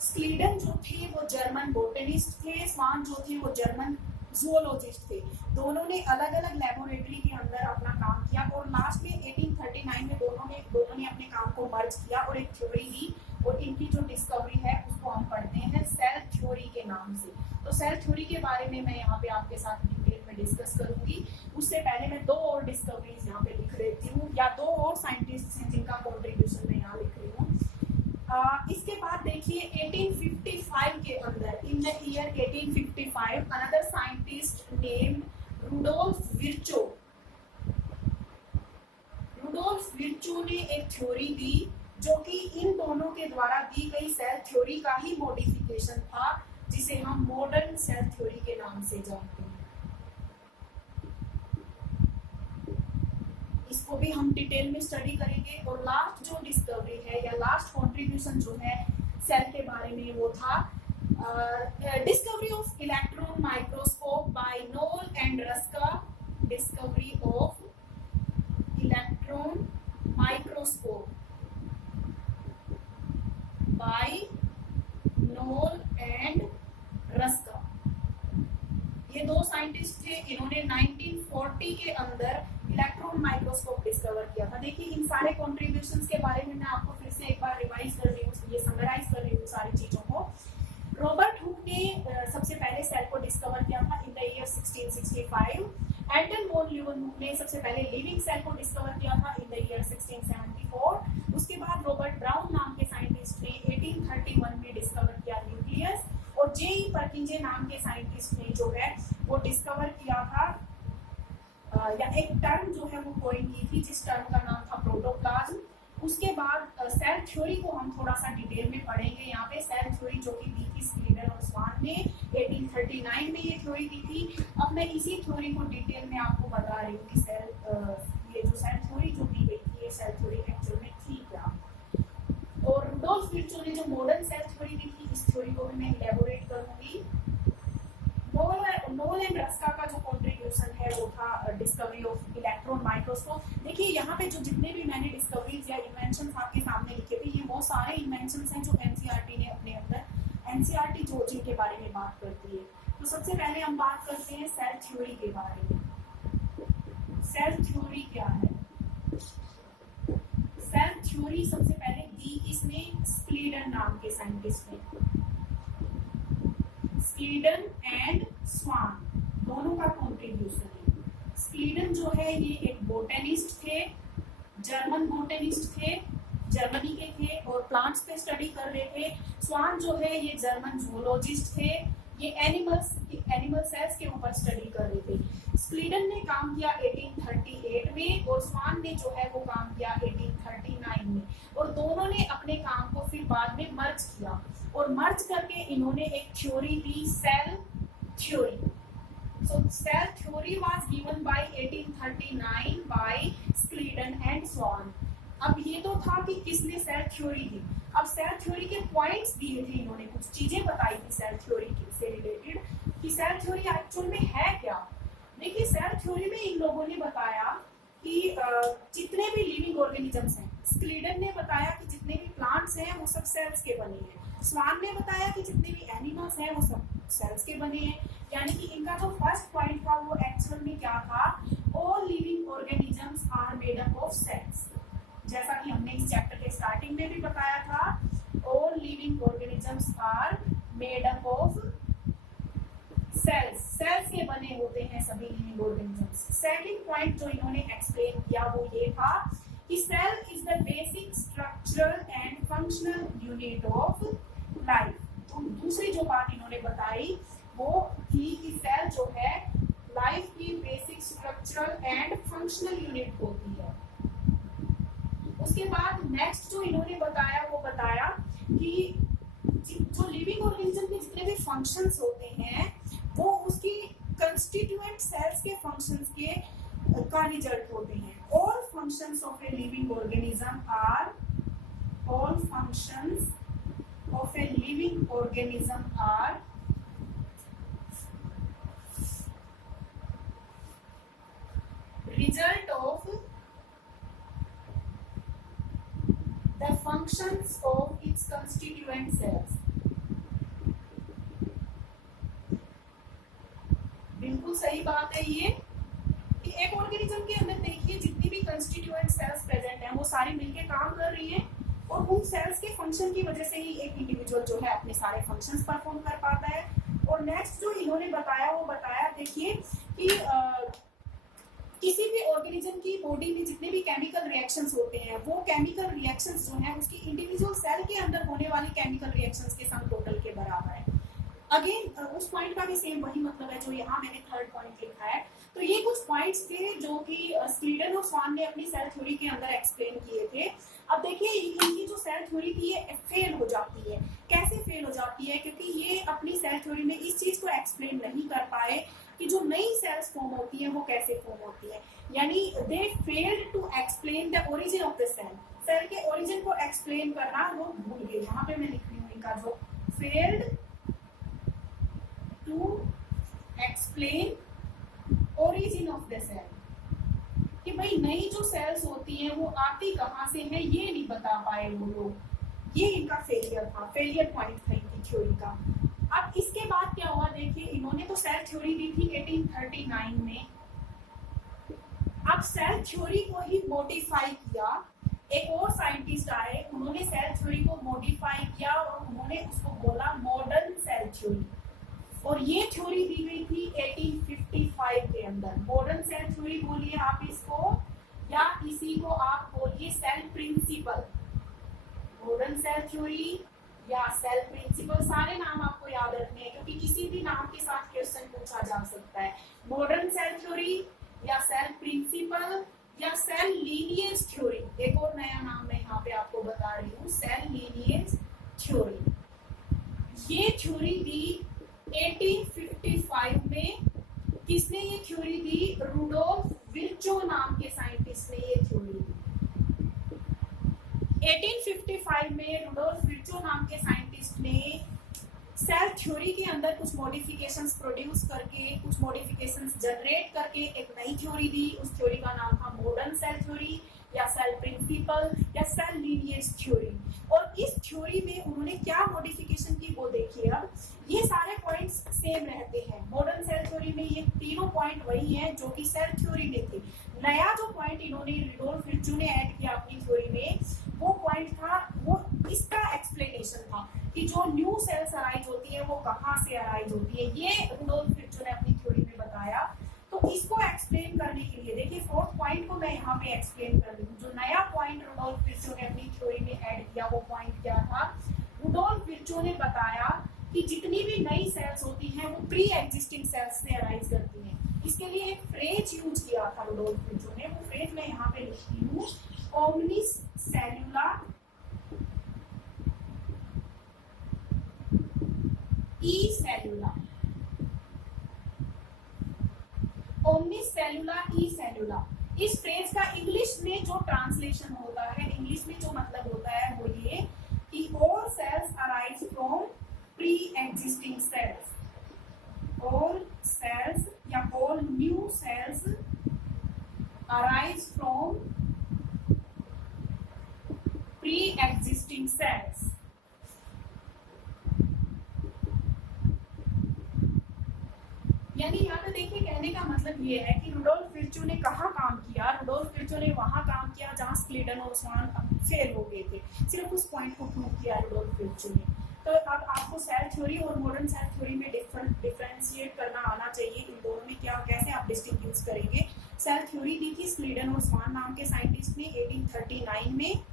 Schleiden जो थे वो जर्मन बोटनिस्ट थे, स्वान जो थे वो जर्मन जूलॉजिस्ट थे। दोनों ने अलग अलग लेबोरेटरी के अंदर अपना काम किया और लास्ट में 1839 में दोनों ने अपने काम को मर्ज किया और एक थ्योरी दी। और इनकी जो डिस्कवरी है उसको हम पढ़ते हैं सेल थ्योरी के नाम से। तो सेल थ्योरी के बारे में मैं यहाँ पे आपके साथ डिटेल में डिस्कस करूंगी। उससे पहले मैं दो और डिस्कवरीज यहाँ पे लिख लेती हूँ, या दो और साइंटिस्ट हैं जिनका कॉन्ट्रीब्यूशन मैं यहाँ लिख रही हूँ। इसके बाद देखिए 1855 के अंदर, in the year 1855 another scientist named Rudolf Virchow ने एक थ्योरी दी जो कि इन दोनों के द्वारा दी गई सेल थ्योरी का ही मॉडिफिकेशन था, जिसे हम मॉडर्न सेल थ्योरी के नाम से जानते हैं। इसको भी हम डिटेल में स्टडी करेंगे। और लास्ट जो डिस्कवरी है या लास्ट कंट्रीब्यूशन जो है सेल के बारे में वो था discovery of electron microscope by Knoll and Ruska. Discovery of electron microscope by Knoll and Ruska. ये दो साइंटिस्ट थे, इन्होंने 1940 के अंदर इलेक्ट्रॉन माइक्रोस्कोप डिस्कवर किया था। देखिए इन सारे कॉन्ट्रीब्यूशंस के बारे में मैं आपको फिर से एक बार रिवाइज कर रही हूँ, ये समराइज कर रही हूँ सारी चीजों को। रॉबर्ट हुक ने सबसे पहले सेल को डिस्कवर किया था in the year 1665। Anton von Leeuwenhoek ने सबसे पहले लिविंग सेल को डिस्कवर किया था इन द ईयर 1674। उसके बाद रॉबर्ट ब्राउन नाम के साइंटिस्ट ने 1831 में डिस्कवर किया न्यूक्लियस। और J.E. परकिंजे नाम के साइंटिस्ट ने जो है वो डिस्कवर किया था या एक टर्म जो है वो कोइन की थी जिस टर्म का नाम था प्रोटोप्लाज्म। उसके बाद सेल थ्योरी को हम थोड़ा सा डिटेल में पढ़ेंगे। यहाँ पे सेल थ्योरी जो कि दी थी स्क्लीडन और स्वान ने 1839 में ये थ्योरी दी थी। अब मैं इसी थ्योरी को डिटेल में आपको बता रही हूँ कि ये जो सेल थ्योरी जो दी गई थी ये सेल थ्योरी एक्चुअल में थी क्या। और रुडोल्फ विर्चो ने जो मॉडर्न सेल थ्योरी दी थी इस थ्योरी को डिस्कवरी ऑफ इलेक्ट्रॉन माइक्रोस्कोप। देखिए यहाँ पे जो जितने भी मैंने डिस्कवरीज या इन्वेंशन आपके सामने लिखे थे, ये वो सारे इन्वेंशन हैं जो एनसीईआरटी ने अपने अंदर, एनसीईआरटी जो जिनके बारे में बात करती है। तो सबसे पहले हम बात करते हैं सेल थ्योरी के बारे में। सेल थ्योरी क्या है? सेल थ्योरी सबसे पहले दी किसने? स्क्लीडन नाम के साइंटिस्ट ने। स्क्लीडन एंड स्वान दोनों का कॉन्ट्रीब्यूशन है। स्क्लीडन जो है ये एक बोटेनिस्ट थे, जर्मन बोटेनिस्ट थे, जर्मनी के थे और प्लांट्स पे स्टडी कर रहे थे। स्वान जो है ये जर्मन जूलॉजिस्ट थे, ये एनिमल सेल्स के ऊपर स्टडी कर रहे थे। स्क्लीडन ने काम किया 1838 में और स्वान ने जो है वो काम किया 1839 में, और दोनों ने अपने काम को फिर बाद में मर्ज किया और मर्ज करके इन्होंने एक थ्योरी दी, cell theory. So cell theory was given by 1839 by Scleeden and Swan। अब ये तो था कि किसने सेल थ्योरी दी। अब सेल थ्योरी के पॉइंट्स दिए थे, इन्होंने कुछ चीजें बताई थी सेल थ्योरी से रिलेटेड कि सेल थ्योरी एक्चुअल में है क्या। देखिए सेल थ्योरी में इन लोगों ने बताया कि जितने भी लिविंग ऑर्गेनिजम्स हैं, स्क्लीडन ने बताया कि जितने भी प्लांट्स हैं वो सब सेल्स के बने हैं, स्वान ने बताया कि जितने भी एनिमल्स हैं वो सब सेल्स के बने हैं। यानी कि इनका जो फर्स्ट पॉइंट था वो एक्चुअल में क्या था? All living organisms are made up of cells. जैसा कि हमने इस चैप्टर के स्टार्टिंग में भी बताया था, all living organisms are made up of cells. Cells के बने होते हैं सभी लिविंग ऑर्गेनिजम्स। सेकंड पॉइंट जो इन्होंने एक्सप्लेन किया वो ये था कि cell is the basic structural and functional unit of life. तो दूसरी जो बात इन्होंने बताई वो थी कि सेल जो है लाइफ की basic structural and functional unit होती है। उसके बाद नेक्स्ट जो इन्होंने बताया वो बताया कि जो लिविंग ऑर्गेनिज्म के जितने भी फंक्शंस होते हैं वो उसकी कंस्टिट्यूएंट सेल्स के फंक्शंस के का रिजल्ट होते हैं। All functions of a living organism are all functions of a living organism are result of the functions of its constituent cells। बिल्कुल सही बात है ये कि एक ऑर्गेनिज्म के अंदर देखिए जितनी भी कंस्टिट्यूएंट सेल्स प्रेजेंट हैं वो सारी मिलके काम कर रही हैं और उन सेल्स के फंक्शन की वजह से ही एक इंडिविजुअल जो है अपने सारे फंक्शंस परफॉर्म कर पाता है। और नेक्स्ट जो इन्होंने बताया वो बताया देखिए कि किसी भी ऑर्गेनिज्म की बॉडी में जितने भी केमिकल रिएक्शंस होते हैं वो केमिकल रिएक्शंस जो है उसकी इंडिविजुअल सेल के अंदर होने वाले केमिकल रिएक्शंस के सम टोटल के बराबर है। अगेन उस पॉइंट का भी सेम वही मतलब है जो यहाँ मैंने थर्ड पॉइंट लिखा है। तो ये कुछ पॉइंट्स थे जो कि स्क्लीडन और स्वान ने अपनी सेल थ्योरी के अंदर एक्सप्लेन किए थे। अब देखिए इनकी जो सेल थ्योरी थी ये फेल हो जाती है। कैसे फेल हो जाती है? क्योंकि ये अपनी सेल थ्योरी में इस चीज को एक्सप्लेन नहीं कर पाए कि जो नई सेल्स फॉर्म होती है वो कैसे फॉर्म होती है। यानी they failed to explain the origin of the cell. Cell के ओरिजिन को एक्सप्लेन करना वो भूल गए। यहाँ पे मैं लिख रही हूँ इनका जो failed to explain origin of the cell, कि भाई नई जो सेल्स होती हैं वो आती कहाँ से है ये नहीं बता पाए वो लोग। ये इनका फेलियर था, फेलियर पॉइंट था इनकी थ्योरी का। अब इसके बाद क्या हुआ देखिए, इन्होंने तो सेल थ्योरी दी थी 1839 में। अब सेल थ्योरी को ही मॉडिफाई किया। एक और साइंटिस्ट आए, उन्होंने सेल थ्योरी को मॉडिफाई किया और उन्होंने उसको बोला मॉडर्न सेल थ्योरी। और ये थ्योरी दी गई थी 1855 के अंदर। मॉडर्न सेल थ्योरी बोलिए आप इसको, या इसी को आप बोलिए cell principle. Modern cell theory या सेल प्रिंसिपल, सारे नाम आपको याद रखने हैं क्योंकि किसी भी नाम के साथ क्वेश्चन पूछा जा सकता है। मॉडर्न सेल थ्योरी या सेल प्रिंसिपल या सेल लीनिएज थ्योरी। एक और नया नाम मैं यहाँ पे आपको बता रही हूँ, सेल लीनिएज थ्योरी। ये थ्योरी दी 1855 में। किसने ये थ्योरी दी? रुडोल्फ विर्चो नाम के साइंटिस्ट ने ये थ्योरी दी। 1855 में रुडोल्फ विर्चो नाम के साइंटिस्ट ने सेल थ्योरी के अंदर कुछ मॉडिफिकेशंस प्रोड्यूस करके, कुछ मॉडिफिकेशंस जनरेट करके एक नई थ्योरी दी। उस थ्योरी का नाम था मॉडर्न सेल थ्योरी या सेल प्रिंसिपल या सेल लीनिएज थ्योरी। और इस थ्योरी में उन्होंने क्या मॉडिफिकेशन की वो देखिए। अब ये सारे पॉइंट्स सेम रहते हैं। मॉडर्न सेल थ्योरी में ये तीनों पॉइंट वही हैं जो कि सेल थ्योरी में थे। नया जो पॉइंट इन्होंने रुडोल्फ विर्चू ने ऐड किया अपनी थ्योरी में, वो पॉइंट था, वो इसका एक्सप्लेनेशन था कि जो न्यू सेल्स अराइज होती है वो कहाँ से अराइज होती है। ये रुडोल्फ विर्चू ने अपनी थ्योरी में बताया। तो इसको एक्सप्लेन करने के लिए देखिए फोर्थ पॉइंट को मैं यहाँ पे एक्सप्लेन कर रही हूँ। जो नया पॉइंट रुडोल्फ विर्चू ने अपनी थ्योरी में ऐड किया वो पॉइंट क्या था। रुडोल्फ विर्चू ने बताया कि जितनी भी नई सेल्स होती हैं वो प्री एग्जिस्टिंग सेल्स से अराइज करती हैं। इसके लिए एक फ्रेज यूज किया था रुडोल्फ विर्चू ने। वो फ्रेज मैं यहाँ पे लिखती हूँ, ओमनिस सेल्यूला ई सेल्यूला। ओमनिस सेल्यूला ई सेल्यूला, इस फ्रेज का इंग्लिश में जो ट्रांसलेशन होता है, इंग्लिश में जो मतलब होता है वो ये कि all cells arise from pre existing cells. All cells या all new cells arise from pre existing cells. यानी यहाँ पे देखिए कहने का मतलब ये है कि रुडोल्फ विर्चू ने कहाँ काम किया। रुडोल्फ विर्चू ने वहां काम किया जहाँ स्क्लीडन और स्वान फेल हो गए थे। सिर्फ उस पॉइंट को प्रूव किया रुडोल्फ विर्चू ने। तो अब आपको सेल थ्योरी और मॉडर्न सेल थ्योरी में डिफरेंशिएट करना आना चाहिए। इन दोनों में क्या, कैसे आप डिस्टिंग्विश करेंगे। सेल थ्योरी दी थी स्क्लीडन और स्वान नाम के साइंटिस्ट ने 1839 में।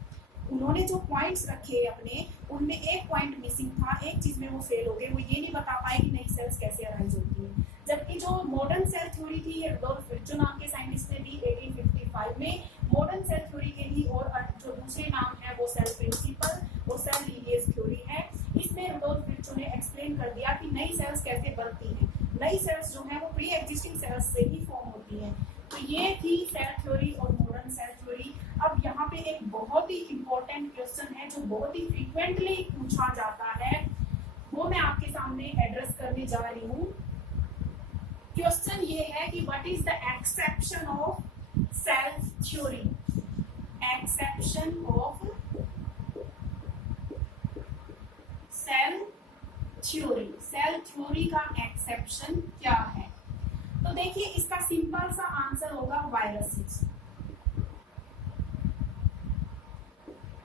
उन्होंने जो पॉइंट्स रखे अपने, उनमें एक पॉइंट मिसिंग था, एक चीज में वो फेल हो गए। वो ये नहीं बता पाए कि नई सेल्स कैसे अराइज होती है। जबकि जो मॉडर्न सेल थ्योरी थी ये रुडोल्फ विर्चू नाम के साइंटिस्ट ने दी 1855 में। मॉडर्न सेल थ्योरी के भी और जो दूसरे नाम है वो सेल प्रिंसिपल और सेल लीनिएज थ्योरी है। इसमें रुडोल्फ विर्चू ने एक्सप्लेन कर दिया कि नई सेल्स कैसे बनती हैं। नई सेल्स जो है वो प्री एग्जिस्टिंग सेल्स से ही फॉर्म होती हैं। तो ये थी सेल थ्योरी और मॉडर्न सेल थ्योरी। अब यहाँ पे एक बहुत ही इंपॉर्टेंट क्वेश्चन है जो बहुत ही फ्रीक्वेंटली पूछा जाता है, वो मैं आपके सामने एड्रेस करने जा रही हूँ। क्वेश्चन ये है कि what is the exception of cell theory. Exception of cell theory, cell theory का एक्सेप्शन क्या है। तो देखिए इसका सिंपल सा आंसर होगा वायरसेस।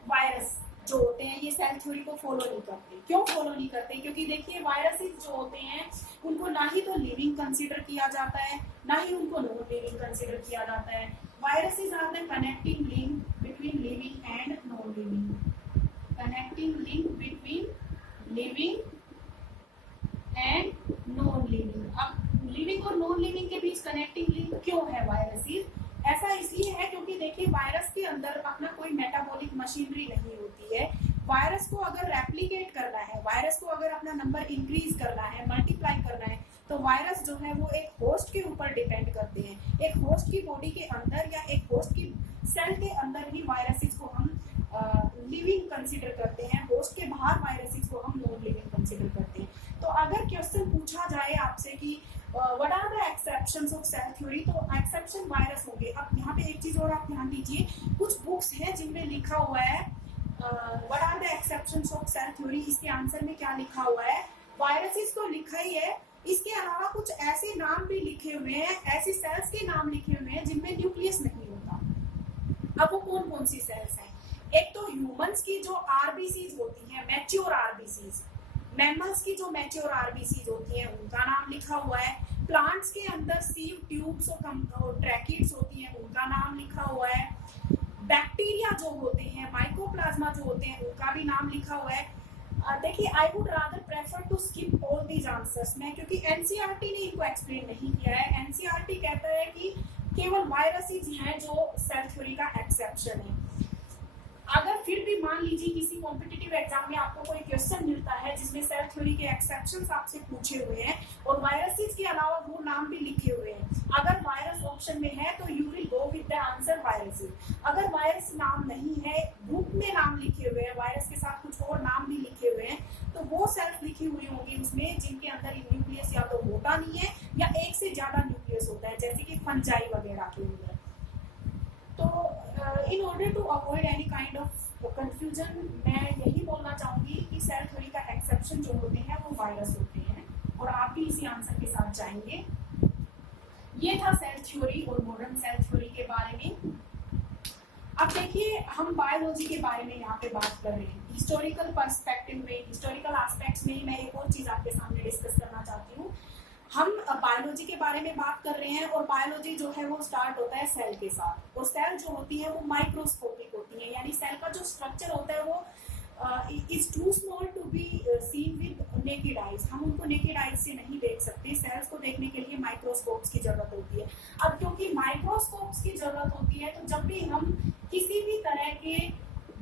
वायरस जो होते हैं ये सेल थ्योरी को फॉलो नहीं करते। क्यों फॉलो नहीं करते? क्योंकि देखिए वायरसेस जो होते हैं उनको ना ही तो लिविंग कंसीडर किया जाता है, ना ही उनको नॉन लिविंग कंसीडर किया जाता है। Viruses are the connecting link between living and non living. Connecting link between living and non living. अब लिविंग और नॉन लिविंग के बीच कनेक्टिंग लिंक क्यों है वायरसेस? ऐसा इसलिए है क्योंकि देखिए वायरस के अंदर अपना कोई मेटाबॉलिक मशीनरी नहीं होती है। वायरस को अगर रेप्लिकेट करना है, वायरस को अगर अपना नंबर इंक्रीज करना है, मल्टीप्लाई करना है, तो वायरस जो है वो एक होस्ट के ऊपर डिपेंड करते हैं। एक होस्ट की बॉडी के अंदर या एक होस्ट की सेल के अंदर ही वायरसेस को हम लिविंग कंसीडर करते हैं। होस्ट के बाहर वायरसेस को हम नॉन लिविंग कंसीडर करते हैं। तो अगर क्वेश्चन पूछा जाए आपसे कि what are the exceptions of cell theory, तो एक्सेप्शन वायरस होंगे। अब यहाँ पे एक चीज और आप ध्यान दीजिए, कुछ बुक्स हैं जिनमें लिखा हुआ है what are the exceptions of cell theory. इसके आंसर में क्या लिखा हुआ है? वायरसेस तो लिखा ही है, इसके अलावा कुछ ऐसे नाम भी लिखे हुए हैं, ऐसी सेल्स के नाम लिखे हुए हैं जिनमें न्यूक्लियस नहीं होता। अब वो कौन कौन सी सेल्स हैं? एक तो ह्यूमंस की जो आरबीसीज होती हैं, मैच्योर आरबीसीज। मैमल्स की जो मैच्योर आरबीसीज होती हैं उनका नाम लिखा हुआ है। प्लांट्स के अंदर सीव ट्यूब्स और ट्रैकिड्स होती हैं, उनका नाम लिखा हुआ है। बैक्टीरिया जो होते हैं, माइकोप्लाज्मा जो होते हैं, उनका भी नाम लिखा हुआ है। देखिए I would rather prefer to skip all these answers में, क्योंकि एनसीईआरटी ने इनको एक्सप्लेन नहीं किया है। एनसीईआरटी कहता है कि केवल वायरसेस हैं जो सेल थ्योरी का एक्सेप्शन है। अगर फिर भी मान लीजिए किसी कॉम्पिटिटिव एग्जाम में आपको कोई क्वेश्चन मिलता है जिसमें सेल थ्योरी के एक्सेप्शंस आपसे पूछे हुए हैं और वायरसेस के अलावा वो नाम भी लिखे हुए हैं, अगर वायरस ऑप्शन में है तो you will go with the answer viruses. अगर वायरस नाम नहीं है, ग्रुप में नाम लिखे हुए हैं, वायरस के साथ कुछ और नाम भी लिखे हुए हैं, तो वो सेल्स लिखी हुई होंगी उसमें जिनके अंदर न्यूक्लियस या तो मोटा नहीं है या एक से ज्यादा न्यूक्लियस होता है, जैसे कि फंजाई वगैरह के अंदर। तो in order to avoid any kind of confusion मैं यही बोलना चाहूंगी कि सेल थ्योरी का एक्सेप्शन जो होते हैं वो वायरस होते हैं, और आप भी इसी आंसर के साथ जाएंगे। ये था सेल थ्योरी और मॉडर्न सेल थ्योरी के बारे में। अब देखिए हम बायोलॉजी के बारे में यहाँ पे बात कर रहे हैं हिस्टोरिकल पर्सपेक्टिव में, हिस्टोरिकल एस्पेक्ट्स में। मैं एक और चीज आपके सामने डिस्कस करना चाहती हूँ। हम बायोलॉजी के बारे में बात कर रहे हैं और बायोलॉजी जो है वो स्टार्ट होता है सेल के साथ, और सेल जो होती है वो माइक्रोस्कोपिक होती है, यानी सेल का जो स्ट्रक्चर होता है वो is too small to be seen with naked eyes. हम उनको नेकेड आइज से नहीं देख सकते, सेल्स को देखने के लिए माइक्रोस्कोप्स की जरूरत होती है। अब क्योंकि माइक्रोस्कोप्स की जरूरत होती है तो जब भी हम किसी भी तरह के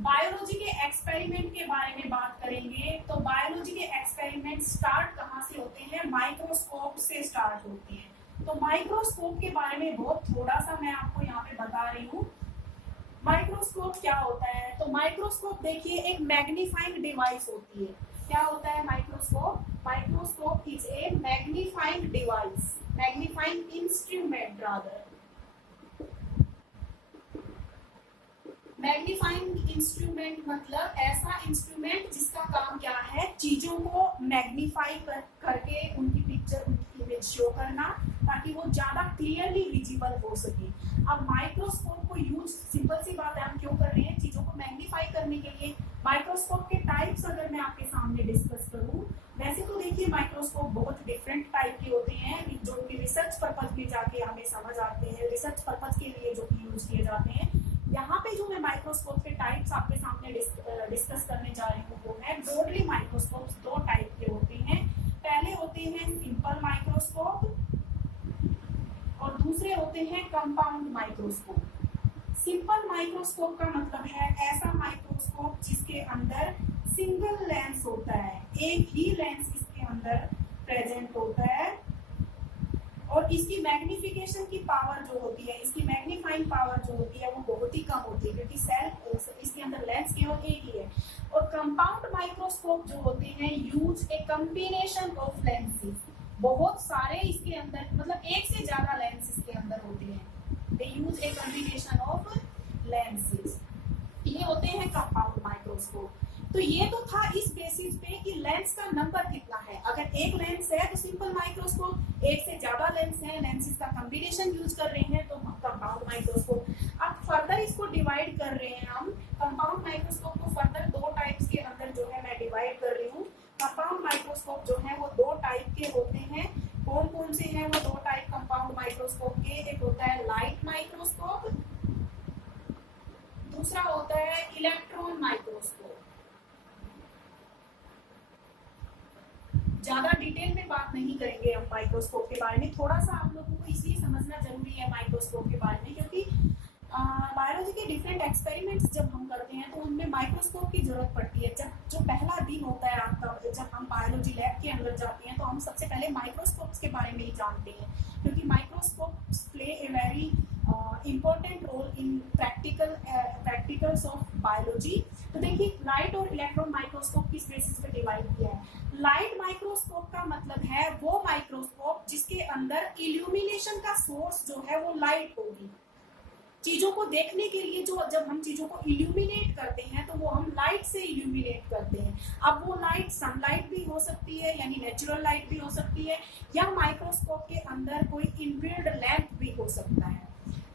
बायोलॉजी के एक्सपेरिमेंट के बारे में बात करेंगे तो बायोलॉजी के एक्सपेरिमेंट स्टार्ट कहाँ से होते हैं, माइक्रोस्कोप से स्टार्ट होते हैं। तो माइक्रोस्कोप के बारे में बहुत थोड़ा सा मैं आपको यहाँ पे बता रही हूँ। माइक्रोस्कोप क्या होता है, तो माइक्रोस्कोप देखिए एक मैग्नीफाइंग डिवाइस होती है। क्या होता है microscope? Microscope is a magnifying device, magnifying instrument rather. Magnifying instrument मतलब ऐसा इंस्ट्रूमेंट जिसका काम क्या है, चीजों को मैग्नीफाई करके उनकी पिक्चर, उनकी इमेज शो करना ताकि वो ज्यादा क्लियरली विजिबल हो सके। अब माइक्रोस्कोप को यूज, सिंपल सी बात है, हम क्यों कर रहे हैं, चीजों को मैग्नीफाई करने के लिए। माइक्रोस्कोप के टाइप्स अगर मैं आपके सामने डिस्कस करूं, वैसे तो देखिए माइक्रोस्कोप बहुत डिफरेंट टाइप के होते हैं जो कि रिसर्च पर्पज में जाके हमें समझ आते हैं, रिसर्च पर्पज के लिए जो कि यूज किए जाते हैं। यहाँ पे जो मैं माइक्रोस्कोप के टाइप्स आपके सामने डिस्कस करने जा रही हूँ वो है ब्रॉडली माइक्रोस्कोप्स। दो टाइप के होते हैं, पहले होते हैं सिंपल माइक्रोस्कोप और दूसरे होते हैं कंपाउंड माइक्रोस्कोप। सिंपल माइक्रोस्कोप का मतलब है ऐसा माइक्रोस्कोप जिसके अंदर सिंगल लेंस होता है, एक ही लेंस इसके अंदर प्रेजेंट होता है, और इसकी मैग्निफिकेशन की पावर जो होती है, इसकी मैग्नीफाइंग पावर जो होती है वो बहुत ही कम होती है क्योंकि सेल इसके अंदर लेंस केवल एक ही है। और कंपाउंड माइक्रोस्कोप जो होते हैं use a combination of lenses, बहुत सारे इसके अंदर, मतलब एक से ज्यादा लेंस इसके अंदर होते हैं। They use a combination of lenses, ये होते हैं कंपाउंड माइक्रोस्कोप। तो ये तो था इस बेसिस पे कि लेंस का नंबर कितना है। अगर एक लेंस है तो सिंपल माइक्रोस्कोप, एक से ज्यादा लेंस है, लेंसेज का कॉम्बिनेशन यूज कर रहे हैं तो कंपाउंड माइक्रोस्कोप। अब फर्दर इसको डिवाइड कर रहे हैं हम, कंपाउंड माइक्रोस्कोप को फर्दर दो टाइप्स के अंदर जो है मैं डिवाइड कर रही हूँ। कंपाउंड माइक्रोस्कोप जो है वो दो टाइप के होते हैं। कौन कौन से हैं वो दो टाइप कंपाउंड माइक्रोस्कोप के? एक होता है लाइट माइक्रोस्कोप, दूसरा होता है इलेक्ट्रॉन माइक्रोस्कोप। ज्यादा डिटेल में बात नहीं करेंगे हम माइक्रोस्कोप के बारे में, थोड़ा सा आप लोगों को इसलिए समझना जरूरी है माइक्रोस्कोप के बारे में क्योंकि बायोलॉजी के डिफरेंट एक्सपेरिमेंट्स जब हम करते हैं तो उनमें माइक्रोस्कोप की जरूरत पड़ती है। जब जो पहला दिन होता है आपका, जब हम बायोलॉजी लैब के अंदर जाते हैं तो हम सबसे पहले माइक्रोस्कोप्स के बारे में ही जानते हैं क्योंकि microscopes play a very important role in practicals of biology. तो देखिए लाइट और इलेक्ट्रॉन माइक्रोस्कोप किस बेसिस पे डिवाइड किया है। लाइट माइक्रोस्कोप का मतलब है वो माइक्रोस्कोप जिसके अंदर इल्यूमिनेशन का सोर्स जो है वो लाइट होगी। चीजों को देखने के लिए जो जब हम चीजों को इल्यूमिनेट करते हैं तो वो हम लाइट से इल्यूमिनेट करते हैं। अब वो लाइट सनलाइट भी हो सकती है यानी नेचुरल लाइट भी हो सकती है, या माइक्रोस्कोप के अंदर कोई इनबिल्ड लैंप भी हो सकता है।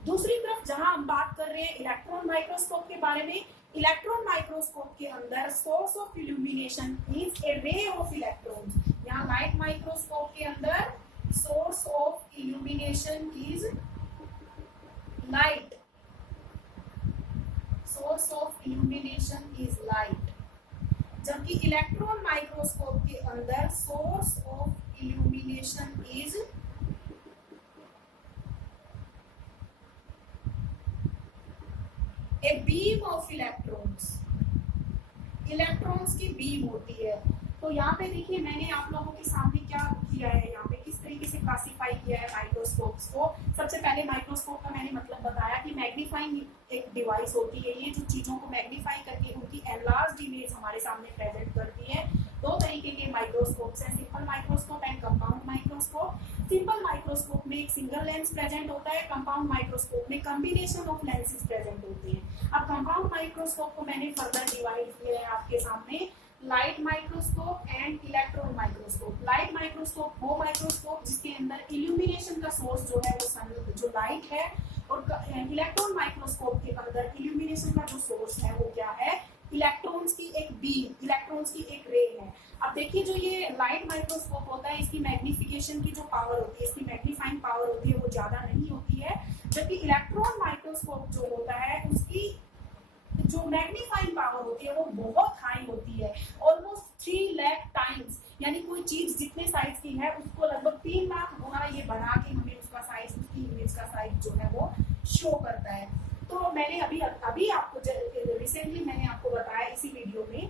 दूसरी तरफ जहां हम बात कर रहे हैं इलेक्ट्रॉन माइक्रोस्कोप के बारे में, इलेक्ट्रॉन माइक्रोस्कोप के अंदर source of illumination is a ray of electrons. यहाँ लाइट माइक्रोस्कोप के अंदर source of illumination is light, source of illumination is light, जबकि इलेक्ट्रॉन माइक्रोस्कोप के अंदर source of illumination is a beam of electrons. Electrons की बीम होती है। तो यहाँ पे देखिए मैंने आप लोगों के सामने क्या किया है, यहाँ पे किस तरीके से क्लासिफाई किया है माइक्रोस्कोप्स को। सबसे पहले माइक्रोस्कोप का मैंने मतलब बताया कि मैग्नीफाइंग एक डिवाइस होती है ये जो चीजों को मैग्नीफाई करके उनकी एनलार्ज्ड इमेज हमारे सामने प्रेजेंट करती है। दो तरीके के माइक्रोस्कोप्स हैं, simple microscope and compound microscope. Simple microscope में एक सिंगल लेंस प्रेजेंट होता है, कंपाउंड माइक्रोस्कोप में कॉम्बिनेशन ऑफ लेंसेज प्रेजेंट होते हैं। अब कंपाउंड माइक्रोस्कोप को मैंने फर्दर डिवाइड किया है आपके सामने, light microscope and electron microscope. Light microscope वो माइक्रोस्कोप जिसके अंदर इल्यूमिनेशन का सोर्स जो है वो सन जो लाइट है, और इलेक्ट्रॉन माइक्रोस्कोप के अंदर इल्यूमिनेशन का जो सोर्स है वो क्या है, इलेक्ट्रॉन्स की एक बीम, इलेक्ट्रॉन्स की एक रे है। अब देखिए जो ये लाइट माइक्रोस्कोप होता है इसकी मैग्निफिकेशन की जो पावर होती है, इसकी मैग्नीफाइंग पावर होती है वो ज्यादा नहीं होती है, जबकि इलेक्ट्रॉन माइक्रोस्कोप जो होता है उसकी जो मैग्नीफाइंग पावर होती है वो बहुत हाई होती है, ऑलमोस्ट 3 लाख टाइम्स। यानी कोई चीज जितने साइज की है उसको लगभग 3 लाख गुना ये बढ़ा के हमें उसका साइज, उसकी इमेज का साइज जो है वो शो करता है। तो मैंने अभी आपको रिसेंटली मैंने आपको बताया इसी वीडियो में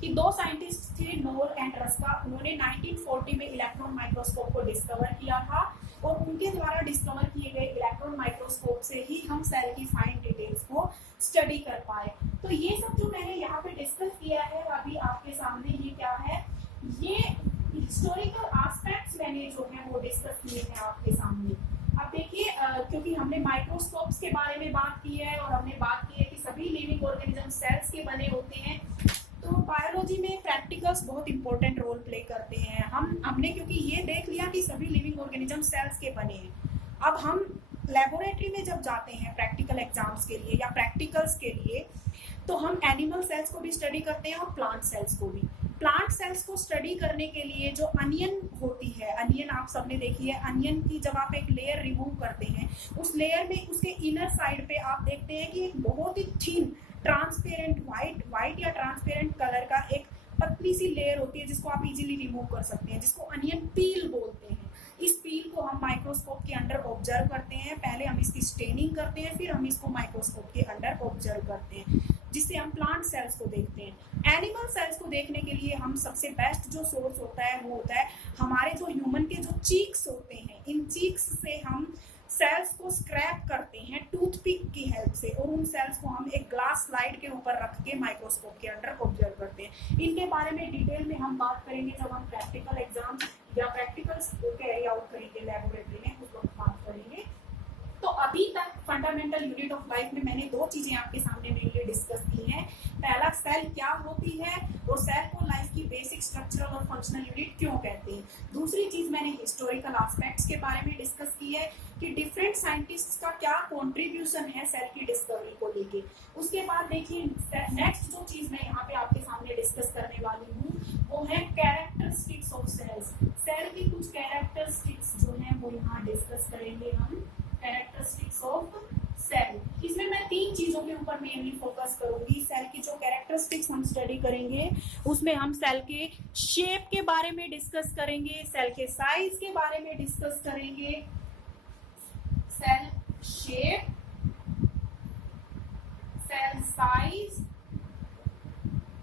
कि दो साइंटिस्ट थे, नोर एंड रस्का। उन्होंने 1940 में इलेक्ट्रॉन माइक्रोस्कोप को डिस्कवर किया था, और उनके द्वारा डिस्कवर किए गए इलेक्ट्रॉन माइक्रोस्कोप से ही हम सेल की फाइन डिटेल्स को स्टडी कर पाए। तो ये सब जो मैंने यहाँ पे डिस्कस किया है अभी आपके सामने, ये क्या है, ये हिस्टोरिकल एस्पेक्ट्स मैंने जो है वो डिस्कस किए हैं आपके सामने। अब देखिए क्योंकि हमने माइक्रोस्कोप्स के बारे में बात की है और हमने बात की है कि सभी लिविंग ऑर्गेनिज्म सेल्स के बने होते हैं, तो बायोलॉजी में प्रैक्टिकल्स बहुत इंपॉर्टेंट रोल प्ले करते हैं। हमने क्योंकि ये देख लिया कि सभी लिविंग ऑर्गेनिज्म सेल्स के बने हैं, अब हम लेबोरेटरी में जब जाते हैं प्रैक्टिकल एग्जाम्स के लिए या प्रैक्टिकल्स के लिए, तो हम एनिमल सेल्स को भी स्टडी करते हैं और प्लांट सेल्स को भी। प्लांट सेल्स को स्टडी करने के लिए जो अनियन होती है, अनियन आप सबने देखी है, अनियन की जब आप एक लेयर रिमूव करते हैं, उस लेयर में उसके इनर साइड पे आप देखते हैं कि एक बहुत ही थिन ट्रांसपेरेंट वाइट या ट्रांसपेरेंट कलर का एक पतली सी लेयर होती है जिसको आप इजीली रिमूव कर सकते हैं, जिसको अनियन पील बोलते हैं। इस पील को हम माइक्रोस्कोप के अंडर ऑब्जर्व करते हैं, पहले हम इसकी स्टेनिंग करते हैं, फिर हम इसको माइक्रोस्कोप के अंडर ऑब्जर्व करते हैं, जिससे हम प्लांट सेल्स को देखते हैं। एनिमल सेल्स को देखने के लिए हम सबसे बेस्ट जो सोर्स होता है वो होता है हमारे जो ह्यूमन के जो चीक्स होते हैं। इन चीक्स से हम सेल्स को स्क्रैप करते हैं टूथपिक की हेल्प से, और उन सेल्स को हम एक ग्लास स्लाइड के ऊपर रख के माइक्रोस्कोप के अंडर ऑब्जर्व करते हैं। इनके बारे में डिटेल में हम बात करेंगे जब हम प्रैक्टिकल एग्जाम या प्रैक्टिकल्स कैरी आउट करेंगे लेबोरेटरी में, उस वक्त बात करेंगे। तो अभी तक फंडामेंटल यूनिट ऑफ लाइफ में मैंने दो चीजें आपके सामने मेनली डिस्कस की हैं। पहला, सेल क्या होती है और सेल को लाइफ की बेसिक स्ट्रक्चरल और फंक्शनल यूनिट क्यों कहते हैं। दूसरी चीज मैंने हिस्टोरिकल एस्पेक्ट्स के बारे में डिस्कस की है कि डिफरेंट साइंटिस्ट्स का क्या कॉन्ट्रीब्यूशन है सेल की डिस्कवरी को लेके। उसके बाद देखिए नेक्स्ट जो चीज मैं यहाँ पे आपके सामने डिस्कस करने वाली हूँ वो है कैरेक्टरिस्टिक्स ऑफ सेल्स। सेल की कुछ कैरेक्टरिस्टिक्स जो है वो यहाँ डिस्कस करेंगे हम, कैरेक्टरिस्टिक्स ऑफ सेल। इसमें मैं 3 चीजों के ऊपर मेनली फोकस करूंगी। सेल की जो कैरेक्टरिस्टिक्स हम स्टडी करेंगे उसमें हम सेल के शेप के बारे में डिस्कस करेंगे, सेल के साइज के बारे में डिस्कस करेंगे, cell shape, cell size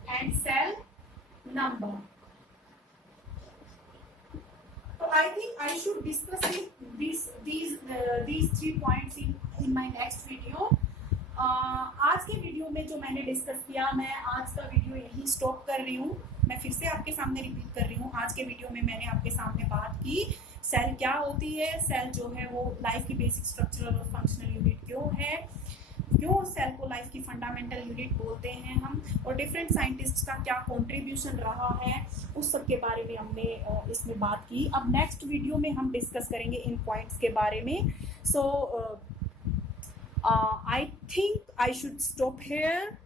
and cell number. So I think I should discuss these 3 points in my next video. आज के वीडियो में जो मैंने डिस्कस किया, मैं आज का वीडियो यहीं स्टॉप कर रही हूँ। मैं फिर से आपके सामने रिपीट कर रही हूँ, आज के वीडियो में मैंने आपके सामने बात की सेल क्या होती है, सेल जो है वो लाइफ की बेसिक स्ट्रक्चरल और फंक्शनल यूनिट क्यों है, क्यों सेल को लाइफ की फंडामेंटल यूनिट बोलते हैं हम, और डिफरेंट साइंटिस्ट्स का क्या कंट्रीब्यूशन रहा है, उस सब के बारे में हमने इसमें बात की। अब नेक्स्ट वीडियो में हम डिस्कस करेंगे इन पॉइंट्स के बारे में। So I think I should stop here.